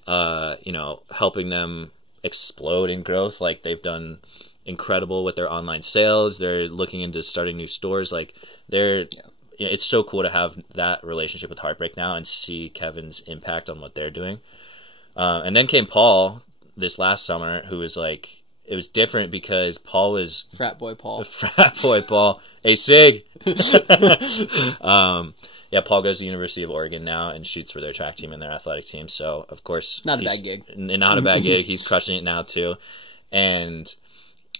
helping them explode in growth. Like they've done incredible with their online sales. They're looking into starting new stores. Like it's so cool to have that relationship with Heartbreak now and see Kevin's impact on what they're doing. And then came Paul this last summer, who was like, it was different because Paul was frat boy Paul. Hey, Sig. Paul goes to the University of Oregon now and shoots for their track team and their athletic team. So of course, not a bad gig. Not a bad gig. He's crushing it now too. And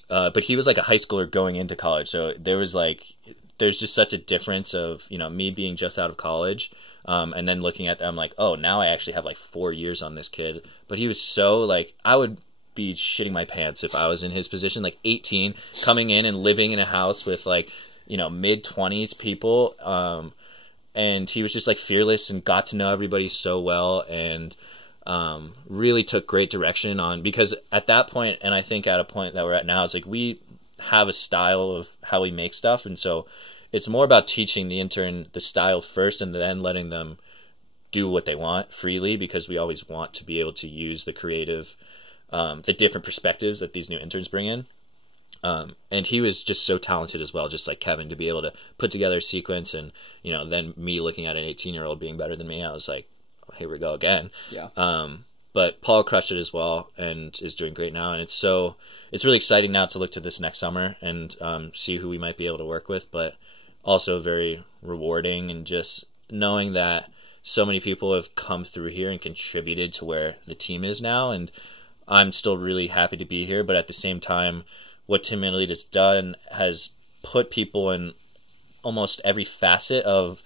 but he was like a high schooler going into college. So there's just such a difference of me being just out of college. And then looking at them, I'm like, oh, now I actually have like 4 years on this kid. But he was so like, I would be shitting my pants if I was in his position, like 18, coming in and living in a house with like, mid-20s people. And he was just like fearless and got to know everybody so well and really took great direction on, because at that point, and I think at a point that we're at now, it's like we have a style of how we make stuff. And so it's more about teaching the intern the style first and then letting them do what they want freely, because we always want to be able to use the creative, the different perspectives that these new interns bring in. And he was just so talented as well, just like Kevin, to be able to put together a sequence. And, then me looking at an 18-year-old being better than me, I was like, oh, here we go again. Yeah. But Paul crushed it as well and is doing great now. And it's really exciting now to look to this next summer and see who we might be able to work with, but also very rewarding, and just knowing that so many people have come through here and contributed to where the team is now. And I'm still really happy to be here, but at the same time, what Tinman Elite has done has put people in almost every facet of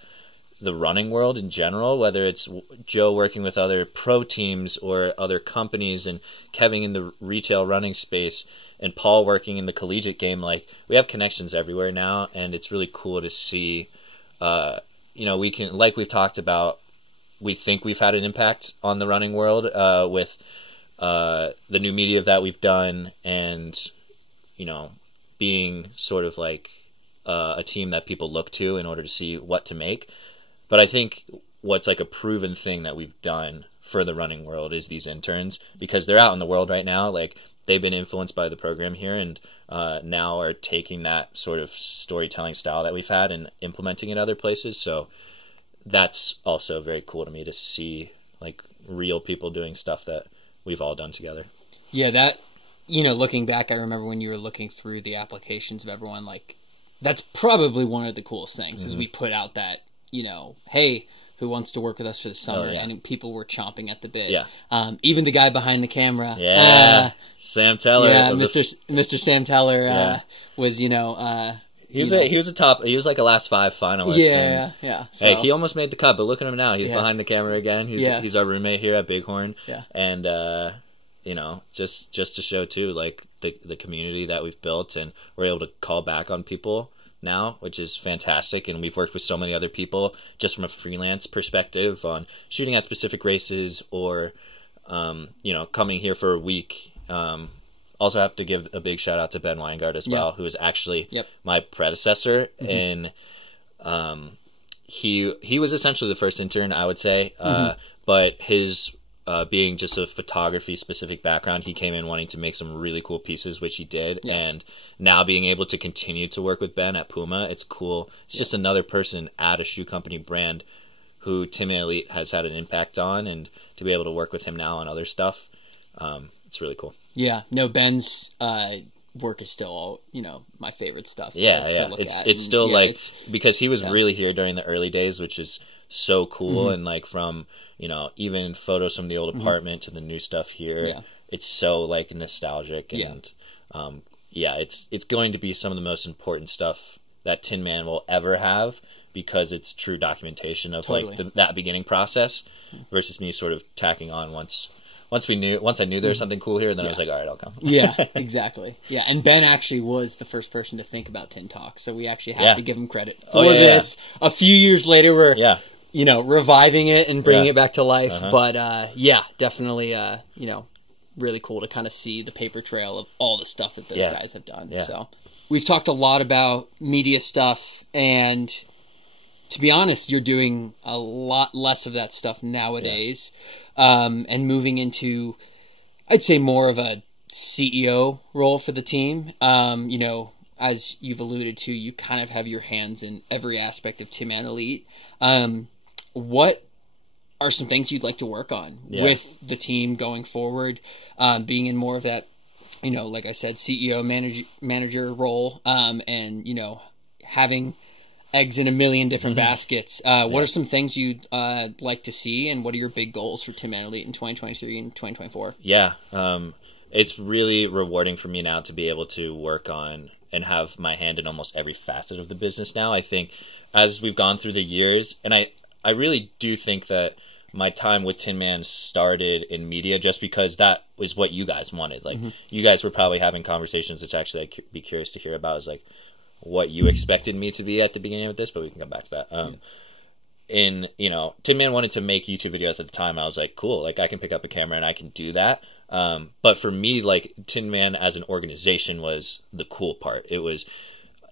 the running world in general, whether it's Joe working with other pro teams or other companies, and Kevin in the retail running space, and Paul working in the collegiate game. Like, we have connections everywhere now, and it's really cool to see, we can, like we've talked about, we think we've had an impact on the running world with the new media that we've done, and being sort of like a team that people look to in order to see what to make. But I think what's like a proven thing that we've done for the running world is these interns, because they're out in the world right now. Like, they've been influenced by the program here, and now are taking that sort of storytelling style that we've had and implementing it other places. So that's also very cool to me to see, like, real people doing stuff that we've all done together. Yeah, that, looking back, I remember when you were looking through the applications of everyone, like, that's probably one of the coolest things, is we put out that, hey, who wants to work with us for the summer? Oh, yeah. And people were chomping at the bit. Yeah. Even the guy behind the camera. Yeah. Sam Teller. Yeah, Mr. Sam Teller was, he was like a last 5 finalist. Yeah, yeah. So, hey, he almost made the cut, but look at him now. He's behind the camera again. He's our roommate here at Bighorn. Yeah. And just to show too, like, the community that we've built, and we're able to call back on people now, which is fantastic. And we've worked with so many other people just from a freelance perspective on shooting at specific races, or coming here for a week. Also have to give a big shout out to Ben Weingart as well, who is actually my predecessor. And he was essentially the first intern, I would say. But his being just a photography specific background, he came in wanting to make some really cool pieces, which he did. And now being able to continue to work with Ben at Puma, it's cool. It's just another person at a shoe company brand who Tinman Elite has had an impact on, and to be able to work with him now on other stuff, it's really cool. Yeah, no, Ben's work is still, my favorite stuff. To look at. It's still because he was really here during the early days, which is so cool. And like from, even photos from the old apartment to the new stuff here, it's so like nostalgic. And it's going to be some of the most important stuff that Tin Man will ever have, because it's true documentation of like that beginning process versus me sort of tacking on once I knew there was something cool here, then I was like, all right, I'll come. Yeah, exactly. Yeah, and Ben actually was the first person to think about Tin Talk, so we actually have to give him credit for this. A few years later, we're reviving it and bringing it back to life. But definitely, really cool to kind of see the paper trail of all the stuff that those guys have done. Yeah. So we've talked a lot about media stuff, and to be honest, you're doing a lot less of that stuff nowadays. And moving into, I'd say, more of a CEO role for the team. As you've alluded to, you kind of have your hands in every aspect of Tinman Elite. What are some things you'd like to work on with the team going forward, being in more of that, like I said, CEO manager role, and, having eggs in a million different baskets. What are some things you'd like to see, and what are your big goals for Tinman Elite in 2023 and 2024? Yeah, it's really rewarding for me now to be able to work on and have my hand in almost every facet of the business now. I think as we've gone through the years, and I really do think that my time with Tin Man started in media just because that was what you guys wanted. Like, you guys were probably having conversations, which actually I'd be curious to hear about, is like, what you expected me to be at the beginning of this, but we can come back to that. Tin Man wanted to make YouTube videos at the time. I was like, cool, like I can pick up a camera and I can do that. But for me, like Tin Man as an organization was the cool part. It was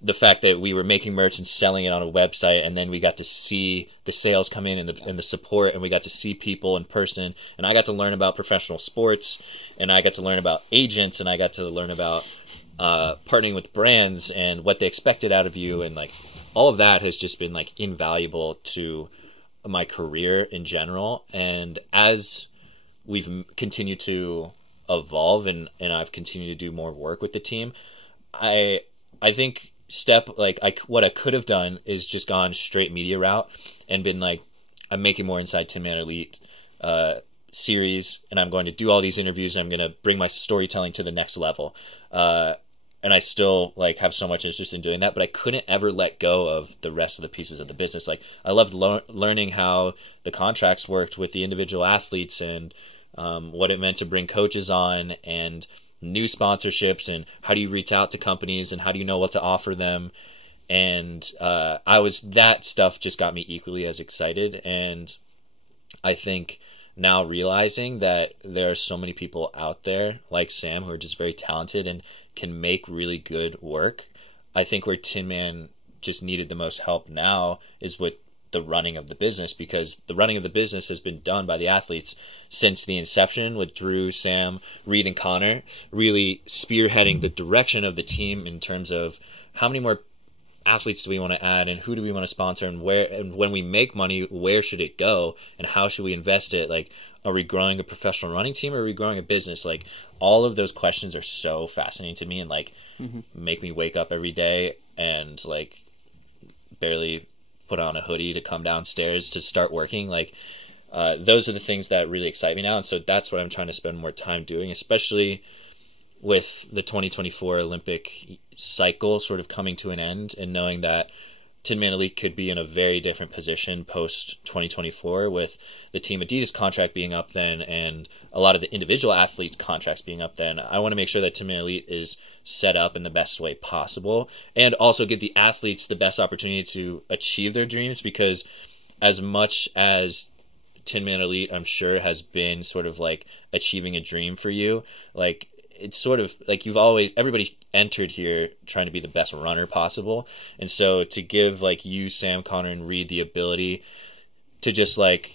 the fact that we were making merch and selling it on a website, and then we got to see the sales come in and the support, and we got to see people in person, and I got to learn about professional sports, and I got to learn about agents, and I got to learn about partnering with brands and what they expected out of you, and like all of that has just been like invaluable to my career in general. And as we've continued to evolve and I've continued to do more work with the team, I think what I could have done is just gone straight media route and been like, I'm making more Inside Tinman Elite series, and I'm going to do all these interviews, and I'm going to bring my storytelling to the next level. And I still like have so much interest in doing that, but I couldn't ever let go of the rest of the pieces of the business. Like I loved learning how the contracts worked with the individual athletes, and what it meant to bring coaches on, and new sponsorships, and how do you reach out to companies, and how do you know what to offer them. And that stuff just got me equally as excited. And I think now realizing that there are so many people out there like Sam who are just very talented and can make really good work. I think where Tin Man just needed the most help now is with the running of the business, because the running of the business has been done by the athletes since the inception, with Drew, Sam, Reed, and Connor really spearheading the direction of the team in terms of how many more athletes do we want to add, and who do we want to sponsor, and where, and when we make money, where should it go, and how should we invest it? Like, are we growing a professional running team, or are we growing a business? Like, all of those questions are so fascinating to me, and like make me wake up every day and like barely put on a hoodie to come downstairs to start working. Like, those are the things that really excite me now, and so that's what I'm trying to spend more time doing, especially with the 2024 Olympic cycle sort of coming to an end, and knowing that Tinman Elite could be in a very different position post 2024 with the Team Adidas contract being up then, and a lot of the individual athletes' contracts being up then. I want to make sure that Tinman Elite is set up in the best way possible, and also give the athletes the best opportunity to achieve their dreams, because as much as Tinman Elite, I'm sure, has been sort of like achieving a dream for you, like, it's sort of like everybody's entered here trying to be the best runner possible. And so to give like you, Sam, Connor, and Reed the ability to just like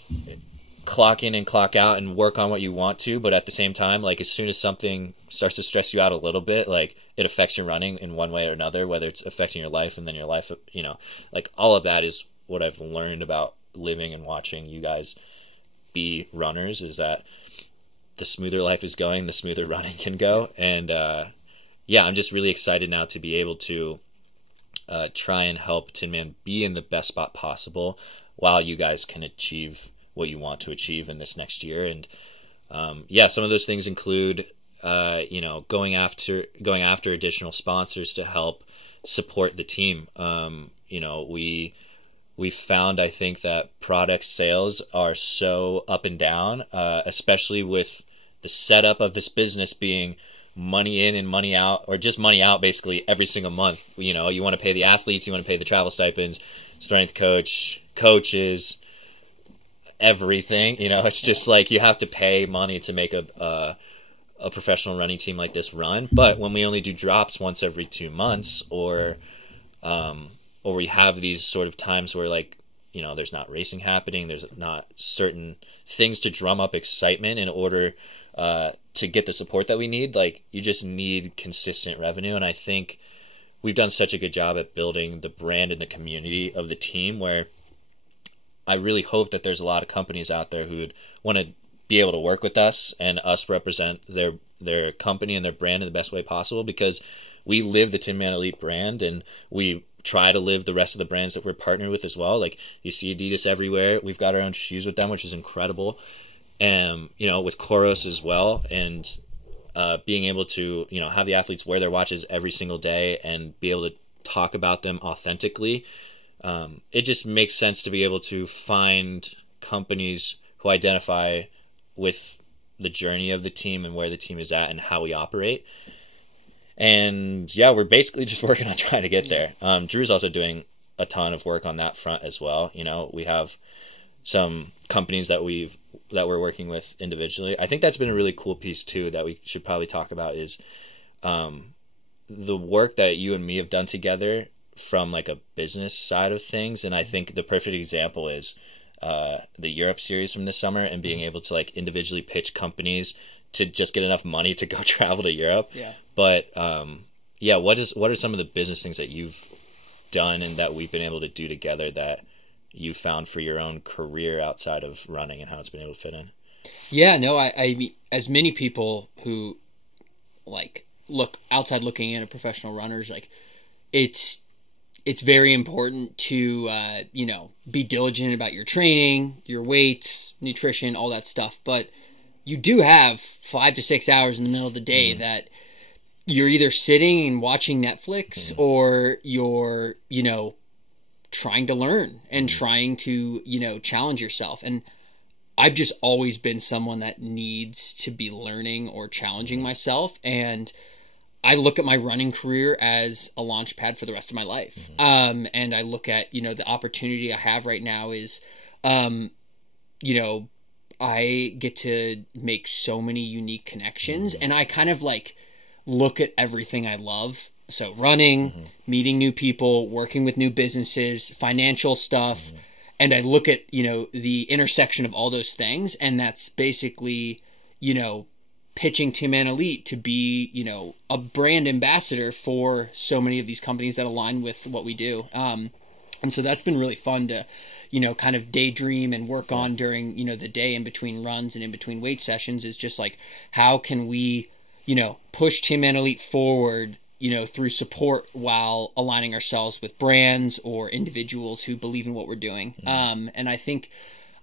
clock in and clock out and work on what you want to, but at the same time, like as soon as something starts to stress you out a little bit, like it affects your running in one way or another, whether it's affecting your life and then your life, like all of that is what I've learned about living and watching you guys be runners, is that the smoother life is going, the smoother running can go. And yeah, I'm just really excited now to be able to try and help Tinman be in the best spot possible while you guys can achieve what you want to achieve in this next year. And yeah, some of those things include going after additional sponsors to help support the team. We found, I think, that product sales are so up and down, especially with the setup of this business being money in and money out, or just money out basically every single month. You want to pay the athletes, you want to pay the travel stipends, strength coaches, everything. It's just like you have to pay money to make a professional running team like this run. But when we only do drops once every 2 months, or we have these sort of times where there's not racing happening, there's not certain things to drum up excitement in order to get the support that we need. You just need consistent revenue. And I think we've done such a good job at building the brand and the community of the team, where I really hope that there's a lot of companies out there who would want to be able to work with us and us represent their company and their brand in the best way possible, because we live the Tinman Elite brand, and we try to live the rest of the brands that we're partnered with as well. You see Adidas everywhere. We've got our own shoes with them, which is incredible. And, with Koros as well. And being able to, have the athletes wear their watches every single day and be able to talk about them authentically. It just makes sense to be able to find companies who identify with the journey of the team and where the team is at and how we operate. And yeah, we're basically just working on trying to get there. Drew's also doing a ton of work on that front as well. We have some companies that we're working with individually. I think that's been a really cool piece too that we should probably talk about, is the work that you and me have done together from a business side of things. And I think the perfect example is the Europe series from this summer, and being able to individually pitch companies to just get enough money to go travel to Europe. Yeah. But yeah, what are some of the business things that you've done and that we've been able to do together that you found for your own career outside of running, and how it's been able to fit in? Yeah, no, I mean, as many people who look outside looking in at professional runners, it's very important to be diligent about your training, your weights, nutrition, all that stuff. But you do have 5 to 6 hours in the middle of the day that you're either sitting and watching Netflix, or you're trying to learn and trying to challenge yourself. And I've just always been someone that needs to be learning or challenging myself, and I look at my running career as a launch pad for the rest of my life. And I look at, the opportunity I have right now is, I get to make so many unique connections, and I kind of look at everything I love. So running, meeting new people, working with new businesses, financial stuff. And I look at, the intersection of all those things. And that's basically, pitching Tinman Elite to be, a brand ambassador for so many of these companies that align with what we do. And so that's been really fun to, kind of daydream and work on during, the day in between runs and in between weight sessions, is just how can we, push Tinman Elite forward, through support while aligning ourselves with brands or individuals who believe in what we're doing. And I think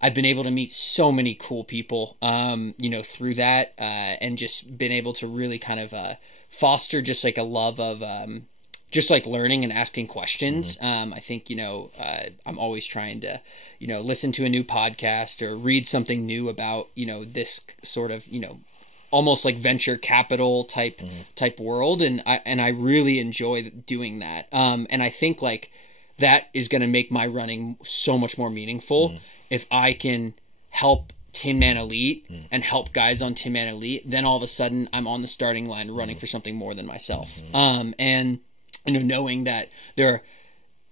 I've been able to meet so many cool people, through that, and just been able to really kind of foster just a love of just learning and asking questions. I think, I'm always trying to, listen to a new podcast or read something new about, this sort of, almost venture capital type world. And I really enjoy doing that. And I think that is going to make my running so much more meaningful. If I can help Tinman Elite and help guys on Tinman Elite, then all of a sudden I'm on the starting line running for something more than myself. And knowing that there are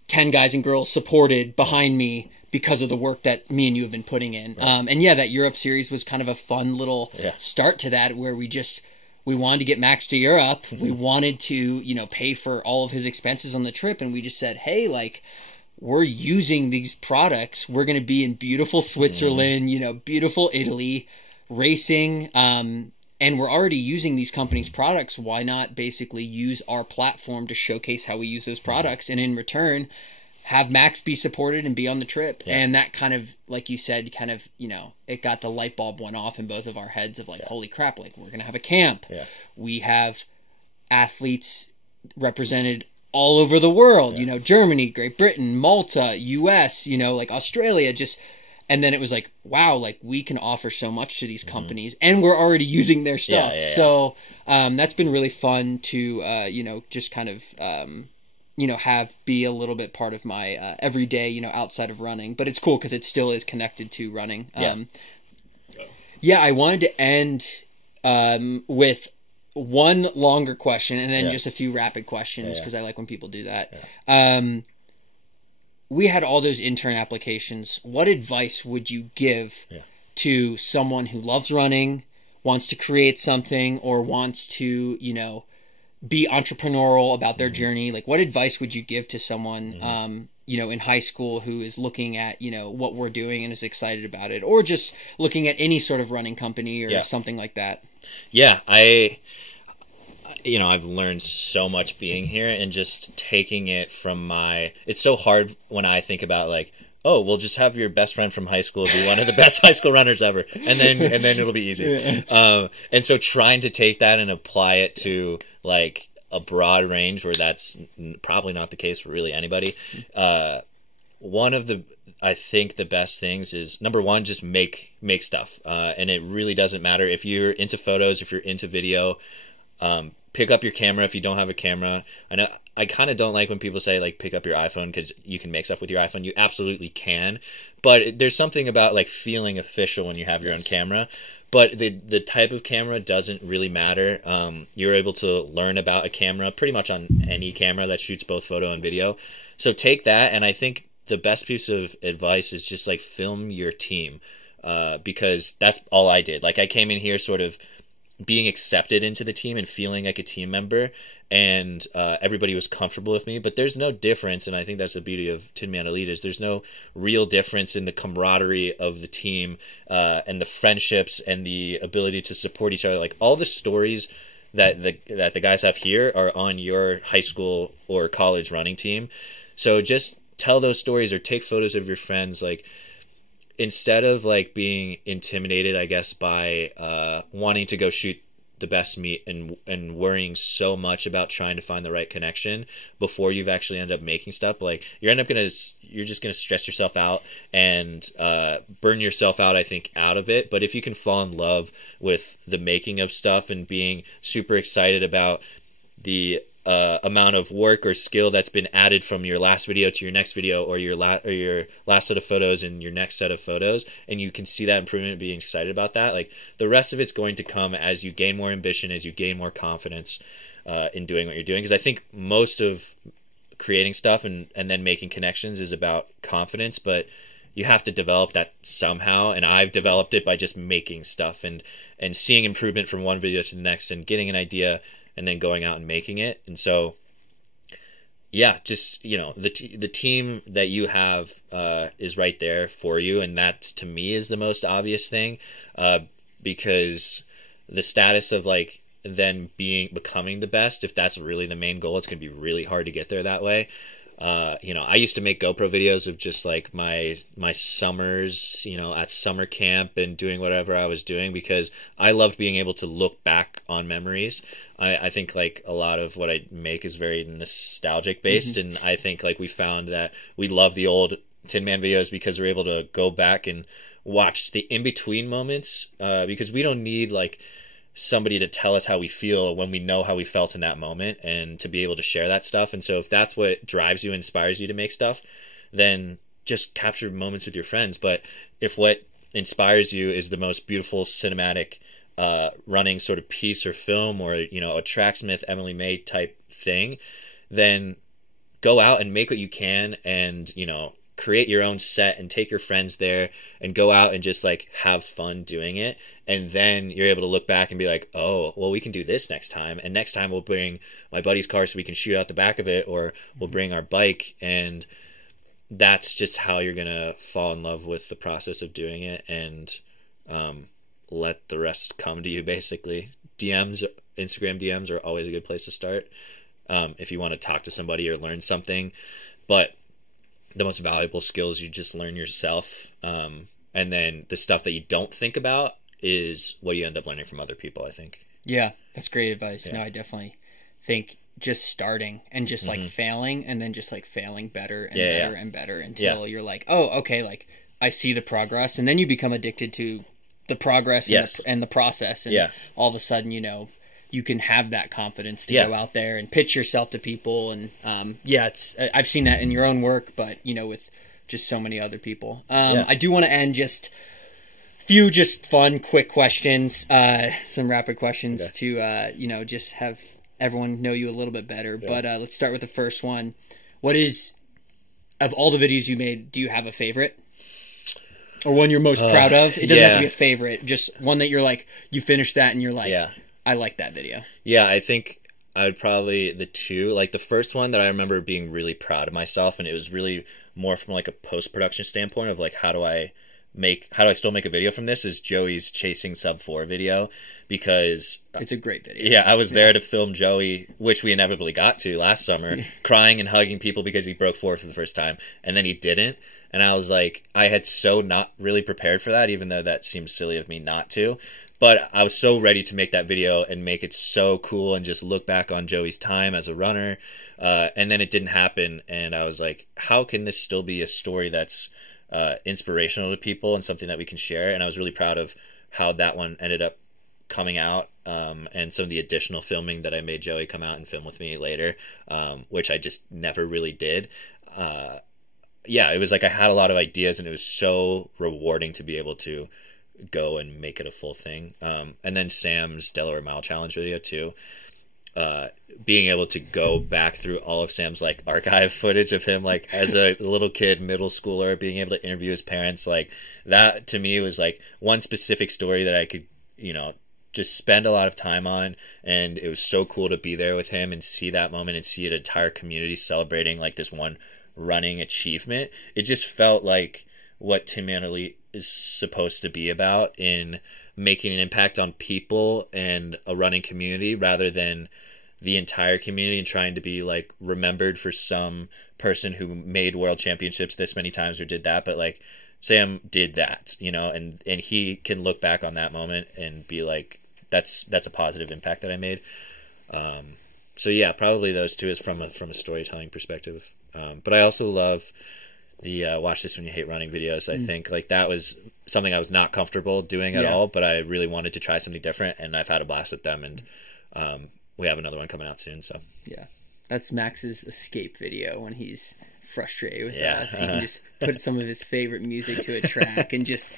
10 guys and girls supported behind me because of the work that me and you have been putting in. And yeah, that Europe series was kind of a fun little start to that, where we wanted to get Max to Europe. We wanted to, pay for all of his expenses on the trip. And we just said, hey, we're using these products. We're going to be in beautiful Switzerland, you know, beautiful Italy, racing, and we're already using these companies' products. Why not basically use our platform to showcase how we use those products, and in return, have Max be supported and be on the trip? Yeah. And that kind of, like you said, kind of, you know, it got the light bulb went off in both of our heads of like, holy crap, like we're going to have a camp. Yeah. We have athletes represented all over the world, you know, Germany, Great Britain, Malta, US, you know, like Australia, just, and then it was like, wow, like we can offer so much to these companies and we're already using their stuff. So, that's been really fun to, you know, just kind of, you know, be a little bit part of my, everyday, you know, outside of running, but it's cool because it still is connected to running. I wanted to end, with one longer question and then just a few rapid questions because I like when people do that. We had all those intern applications. What advice would you give to someone who loves running, wants to create something, or wants to, you know, be entrepreneurial about their journey? Like, what advice would you give to someone, you know, in high school who is looking at, you know, what we're doing and is excited about it, or just looking at any sort of running company or something like that? Yeah, you know, I've learned so much being here and just taking it from it's so hard when I think about like, oh, we'll just have your best friend from high school be one of the best high school runners ever. And then it'll be easy. And so trying to take that and apply it to like a broad range where that's probably not the case for really anybody. One of I think the best things is, number one, just make stuff. And it really doesn't matter if you're into photos, if you're into video, pick up your camera if you don't have a camera. I know I kind of don't like when people say like pick up your iPhone because you can make stuff with your iPhone. You absolutely can, but there's something about like feeling official when you have your own camera. But the type of camera doesn't really matter. You're able to learn about a camera pretty much on any camera that shoots both photo and video. So take that, and I think the best piece of advice is just like film your team, because that's all I did. Like I came in here sort of being accepted into the team and feeling like a team member, and everybody was comfortable with me. But there's no difference, and I think that's the beauty of Tinman Elite, is there's no real difference in the camaraderie of the team, and the friendships and the ability to support each other. Like all the stories that the guys have here are on your high school or college running team. So just tell those stories or take photos of your friends. Like, instead of like being intimidated, I guess, by wanting to go shoot the best meet and worrying so much about trying to find the right connection before you've actually ended up making stuff, like you're just gonna stress yourself out and burn yourself out, I think, out of it. But if you can fall in love with the making of stuff and being super excited about the amount of work or skill that's been added from your last video to your next video, or your last set of photos and your next set of photos, and you can see that improvement and being excited about that, like the rest of it's going to come as you gain more ambition, as you gain more confidence in doing what you're doing. Because I think most of creating stuff and then making connections is about confidence, but you have to develop that somehow, and I've developed it by just making stuff and seeing improvement from one video to the next and getting an idea and then going out and making it. And so, yeah, just, you know, the team that you have is right there for you, and that to me is the most obvious thing, because the status of like then becoming the best, if that's really the main goal, it's gonna be really hard to get there that way. You know, I used to make GoPro videos of just like my summers, you know, at summer camp and doing whatever I was doing, because I loved being able to look back on memories. I think like a lot of what I make is very nostalgic based, and I think like we found that we love the old Tin Man videos because we're able to go back and watch the in-between moments, because we don't need like somebody to tell us how we feel when we know how we felt in that moment, and to be able to share that stuff. And so if that's what drives you, inspires you to make stuff, then just capture moments with your friends. But if what inspires you is the most beautiful cinematic running sort of piece or film, or, you know, a Tracksmith Emily May type thing, then go out and make what you can, and, you know, create your own set and take your friends there and go out and just like have fun doing it. And then you're able to look back and be like, oh, well, we can do this next time. And next time we'll bring my buddy's car so we can shoot out the back of it, or we'll bring our bike. And that's just how you're gonna fall in love with the process of doing it, and let the rest come to you. Basically, Instagram DMs are always a good place to start if you want to talk to somebody or learn something. But the most valuable skills you just learn yourself, and then the stuff that you don't think about is what you end up learning from other people, I think. Yeah, that's great advice. Yeah. No, I definitely think just starting and just like failing, and then just like failing better and better and better until you're like, oh, okay, like I see the progress, and then you become addicted to the progress and the process, and all of a sudden, you know, you can have that confidence to go out there and pitch yourself to people, and it's I've seen that in your own work, but you know, with just so many other people. I do want to end just few just fun, quick questions, some rapid questions to you know, just have everyone know you a little bit better. But let's start with the first one. What is, of all the videos you made, do you have a favorite? Or one you're most proud of? It doesn't have to be a favorite. Just one that you're like, you finished that and you're like, I like that video. Yeah, I think I would probably, the two, like the first one that I remember being really proud of myself, and it was really more from like a post-production standpoint of like, how do I still make a video from this, is Joey's Chasing Sub 4 video, because it's a great video. Yeah, I was there to film Joey, which we inevitably got to last summer, crying and hugging people because he broke 4 for the first time, and then he didn't. And I was like, I had so not really prepared for that, even though that seems silly of me not to. But I was so ready to make that video and make it so cool and just look back on Joey's time as a runner. And then it didn't happen. And I was like, how can this still be a story that's inspirational to people and something that we can share? And I was really proud of how that one ended up coming out, and some of the additional filming that I made Joey come out and film with me later, which I just never really did. It was like I had a lot of ideas, and it was so rewarding to be able to go and make it a full thing. And then Sam's Delaware Mile Challenge video too. Being able to go back through all of Sam's like archive footage of him like as a little kid, middle schooler, being able to interview his parents, like that to me was like one specific story that I could, you know, just spend a lot of time on. And it was so cool to be there with him and see that moment and see an entire community celebrating like this one running achievement. It just felt like what Tinman Elite is supposed to be about, in making an impact on people and a running community rather than the entire community, and trying to be like remembered for some person who made world championships this many times or did that. But like Sam did that, you know, and he can look back on that moment and be like, that's a positive impact that I made. So yeah, probably those two is from a storytelling perspective. But I also love the Watch This When You Hate Running videos. I think like that was something I was not comfortable doing at all, but I really wanted to try something different, and I've had a blast with them. And we have another one coming out soon. So yeah, that's Max's escape video when he's frustrated with us. He can just put some of his favorite music to a track and just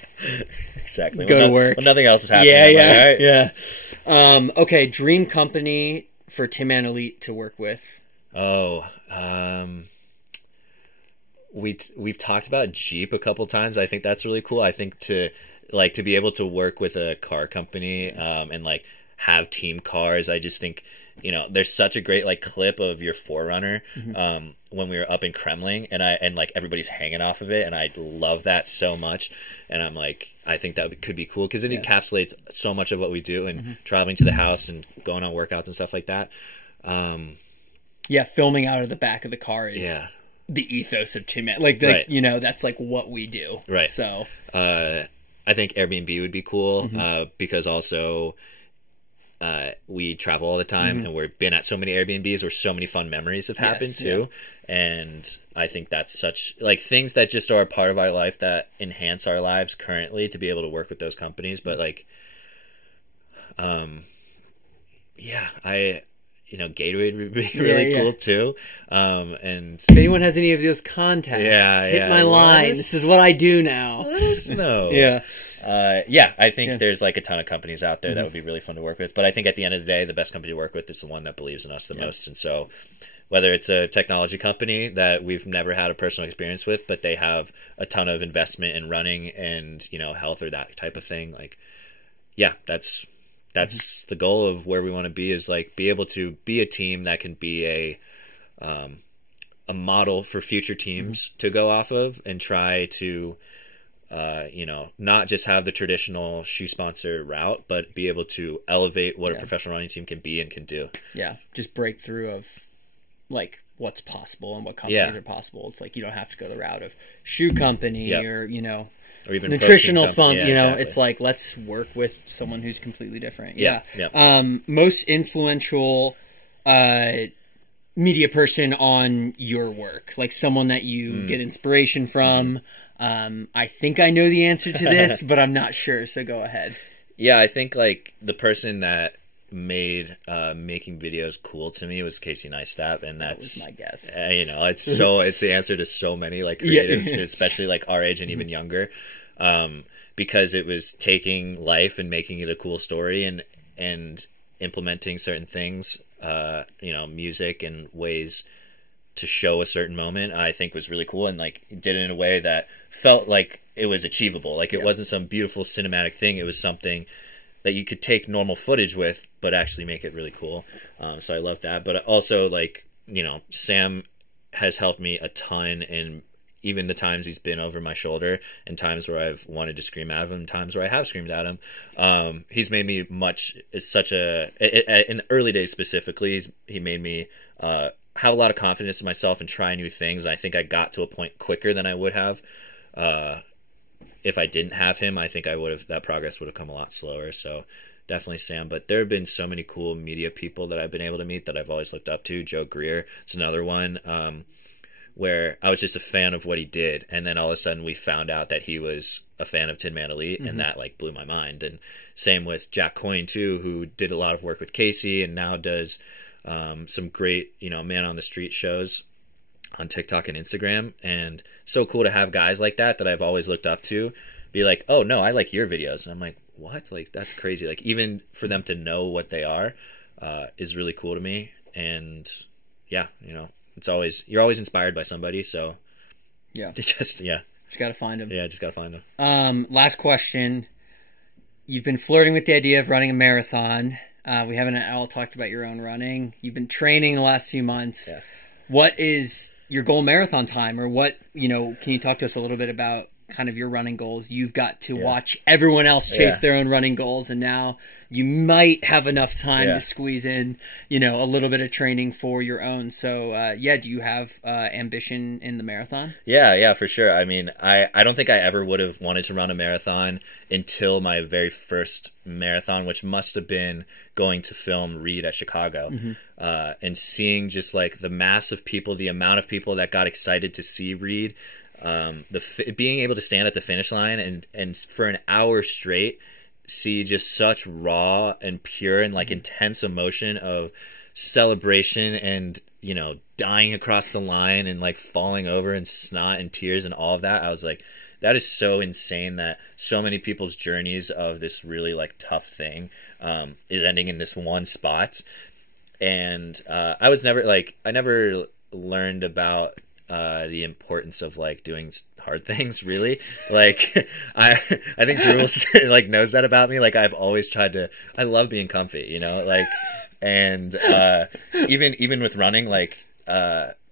go to work when nothing else is happening. Okay, dream company for Tinman Elite to work with. We've talked about Jeep a couple times. I think that's really cool. I think to be able to work with a car company and like have team cars. I just think, you know, there's such a great like clip of your Forerunner when we were up in Kremling, and like everybody's hanging off of it, and I love that so much. And I'm like, I think that could be cool because it encapsulates so much of what we do, and traveling to the house and going on workouts and stuff like that. Filming out of the back of the car is the ethos of Tinman. Like, you know, that's like what we do. Right. So I think Airbnb would be cool because also we travel all the time, and we've been at so many Airbnbs where so many fun memories have happened too. And I think that's such like things that just are a part of our life that enhance our lives currently, to be able to work with those companies. But like, you know, Gatorade would be really cool too. And if anyone has any of those contacts, hit my line. This is what I do now. Let us know. I think there's like a ton of companies out there that would be really fun to work with. But I think at the end of the day, the best company to work with is the one that believes in us the most. And so whether it's a technology company that we've never had a personal experience with, but they have a ton of investment in running and, you know, health or that type of thing, like, that's the goal of where we want to be, is like be able to be a team that can be a a model for future teams to go off of and try to, you know, not just have the traditional shoe sponsor route, but be able to elevate what a professional running team can be and can do. Yeah, just breakthrough of like what's possible and what companies are possible. It's like you don't have to go the route of shoe company or, you know, or even nutritional sponsor. You know, exactly. It's like let's work with someone who's completely different. Most influential media person on your work, like someone that you get inspiration from. I think I know the answer to this, but I'm not sure, so go ahead. Yeah, I think like the person that made making videos cool to me was Casey Neistat, and that was my guess. You know, it's the answer to so many like creatives, especially like our age and even younger, because it was taking life and making it a cool story and implementing certain things, you know, music and ways to show a certain moment, I think was really cool, and like did it in a way that felt like it was achievable. Like it wasn't some beautiful cinematic thing. It was something that you could take normal footage with, but actually make it really cool. So I love that. But also, like, you know, Sam has helped me a ton in even the times he's been over my shoulder and times where I've wanted to scream at him, times where I have screamed at him. He's made me in the early days specifically, he made me have a lot of confidence in myself and try new things. I think I got to a point quicker than I would have. If I didn't have him, I think that progress would have come a lot slower. So definitely Sam. But there have been so many cool media people that I've been able to meet that I've always looked up to. Joe Greer is another one, where I was just a fan of what he did. And then all of a sudden we found out that he was a fan of Tinman Elite, and that like blew my mind. And same with Jack Coyne too, who did a lot of work with Casey and now does some great, you know, man on the street shows on TikTok and Instagram. And so cool to have guys like that I've always looked up to be like, oh no, I like your videos. And I'm like, what? Like, that's crazy. Like, even for them to know what they are is really cool to me. And yeah, you know, you're always inspired by somebody. So just gotta find them. Yeah, just gotta find them. Last question. You've been flirting with the idea of running a marathon. We haven't at all talked about your own running. You've been training the last few months. Yeah. What is your goal marathon time, or what, you know, can you talk to us a little bit about kind of your running goals? You've got to watch everyone else chase their own running goals, and now you might have enough time to squeeze in, you know, a little bit of training for your own. So, do you have ambition in the marathon? Yeah, for sure. I mean, I don't think I ever would have wanted to run a marathon until my very first marathon, which must have been going to film Reed at Chicago, and seeing just like the mass of people, the amount of people that got excited to see Reed. Being able to stand at the finish line and for an hour straight see just such raw and pure and like intense emotion of celebration and, you know, dying across the line and like falling over and snot and tears and all of that. I was like, that is so insane that so many people's journeys of this really like tough thing is ending in this one spot. And I never learned about the importance of like doing hard things, really. Like I think Jules like knows that about me. Like I've always I love being comfy, you know, like, and even with running, like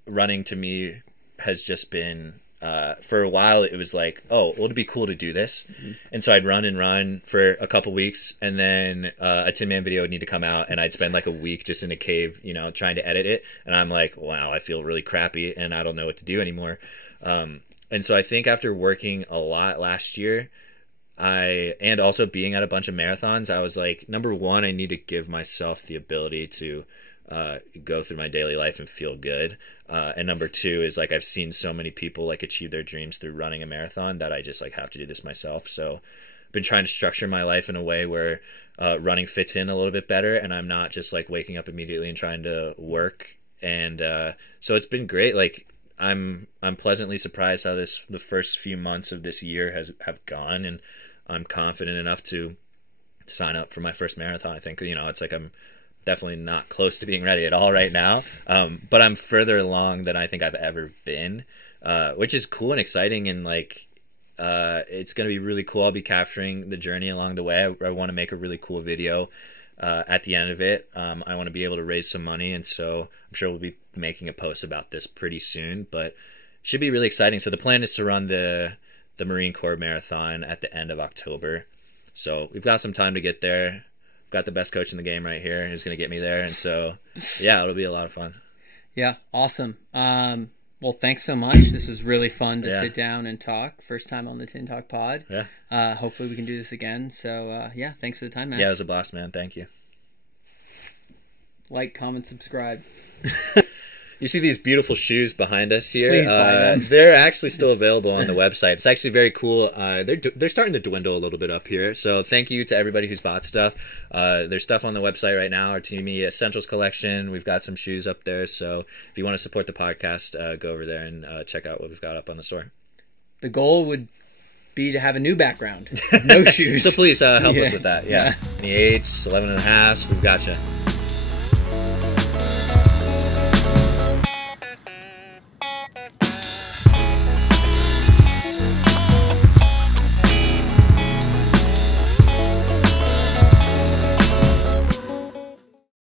running to me has just been for a while it was like, oh, well, it'd be cool to do this. And so I'd run for a couple weeks, and then a Tin Man video would need to come out, and I'd spend like a week just in a cave, you know, trying to edit it. And I'm like, wow, I feel really crappy and I don't know what to do anymore. And so I think after working a lot last year, and also being at a bunch of marathons, I was like, number one, I need to give myself the ability to go through my daily life and feel good. And number two is like, I've seen so many people like achieve their dreams through running a marathon that I just like have to do this myself. So I've been trying to structure my life in a way where running fits in a little bit better, and I'm not just like waking up immediately and trying to work. And so it's been great. Like I'm pleasantly surprised how the first few months of this year have gone, and I'm confident enough to sign up for my first marathon. I think, you know, it's like I'm definitely not close to being ready at all right now, but I'm further along than I think I've ever been, which is cool and exciting, and like it's going to be really cool. I'll be capturing the journey along the way. I want to make a really cool video at the end of it. I want to be able to raise some money, and so I'm sure we'll be making a post about this pretty soon, but it should be really exciting. So the plan is to run the Marine Corps Marathon at the end of October. So we've got some time to get there. We've got the best coach in the game right here who's going to get me there, and so, yeah, it'll be a lot of fun. Yeah, awesome. Well, thanks so much. This was really fun to sit down and talk. First time on the Tin Talk Pod. Yeah. Hopefully we can do this again. So, yeah, thanks for the time, man. Yeah, it was a blast, man. Thank you. Like, comment, subscribe. You see these beautiful shoes behind us here? Please buy them. They're actually still available on the website. It's actually very cool. They're starting to dwindle a little bit up here. So thank you to everybody who's bought stuff. There's stuff on the website right now. Our Team Essentials collection. We've got some shoes up there. So if you want to support the podcast, go over there and check out what we've got up on the store. The goal would be to have a new background. No shoes. So please help us with that. Yeah. 28s, 11.5s. We've got you.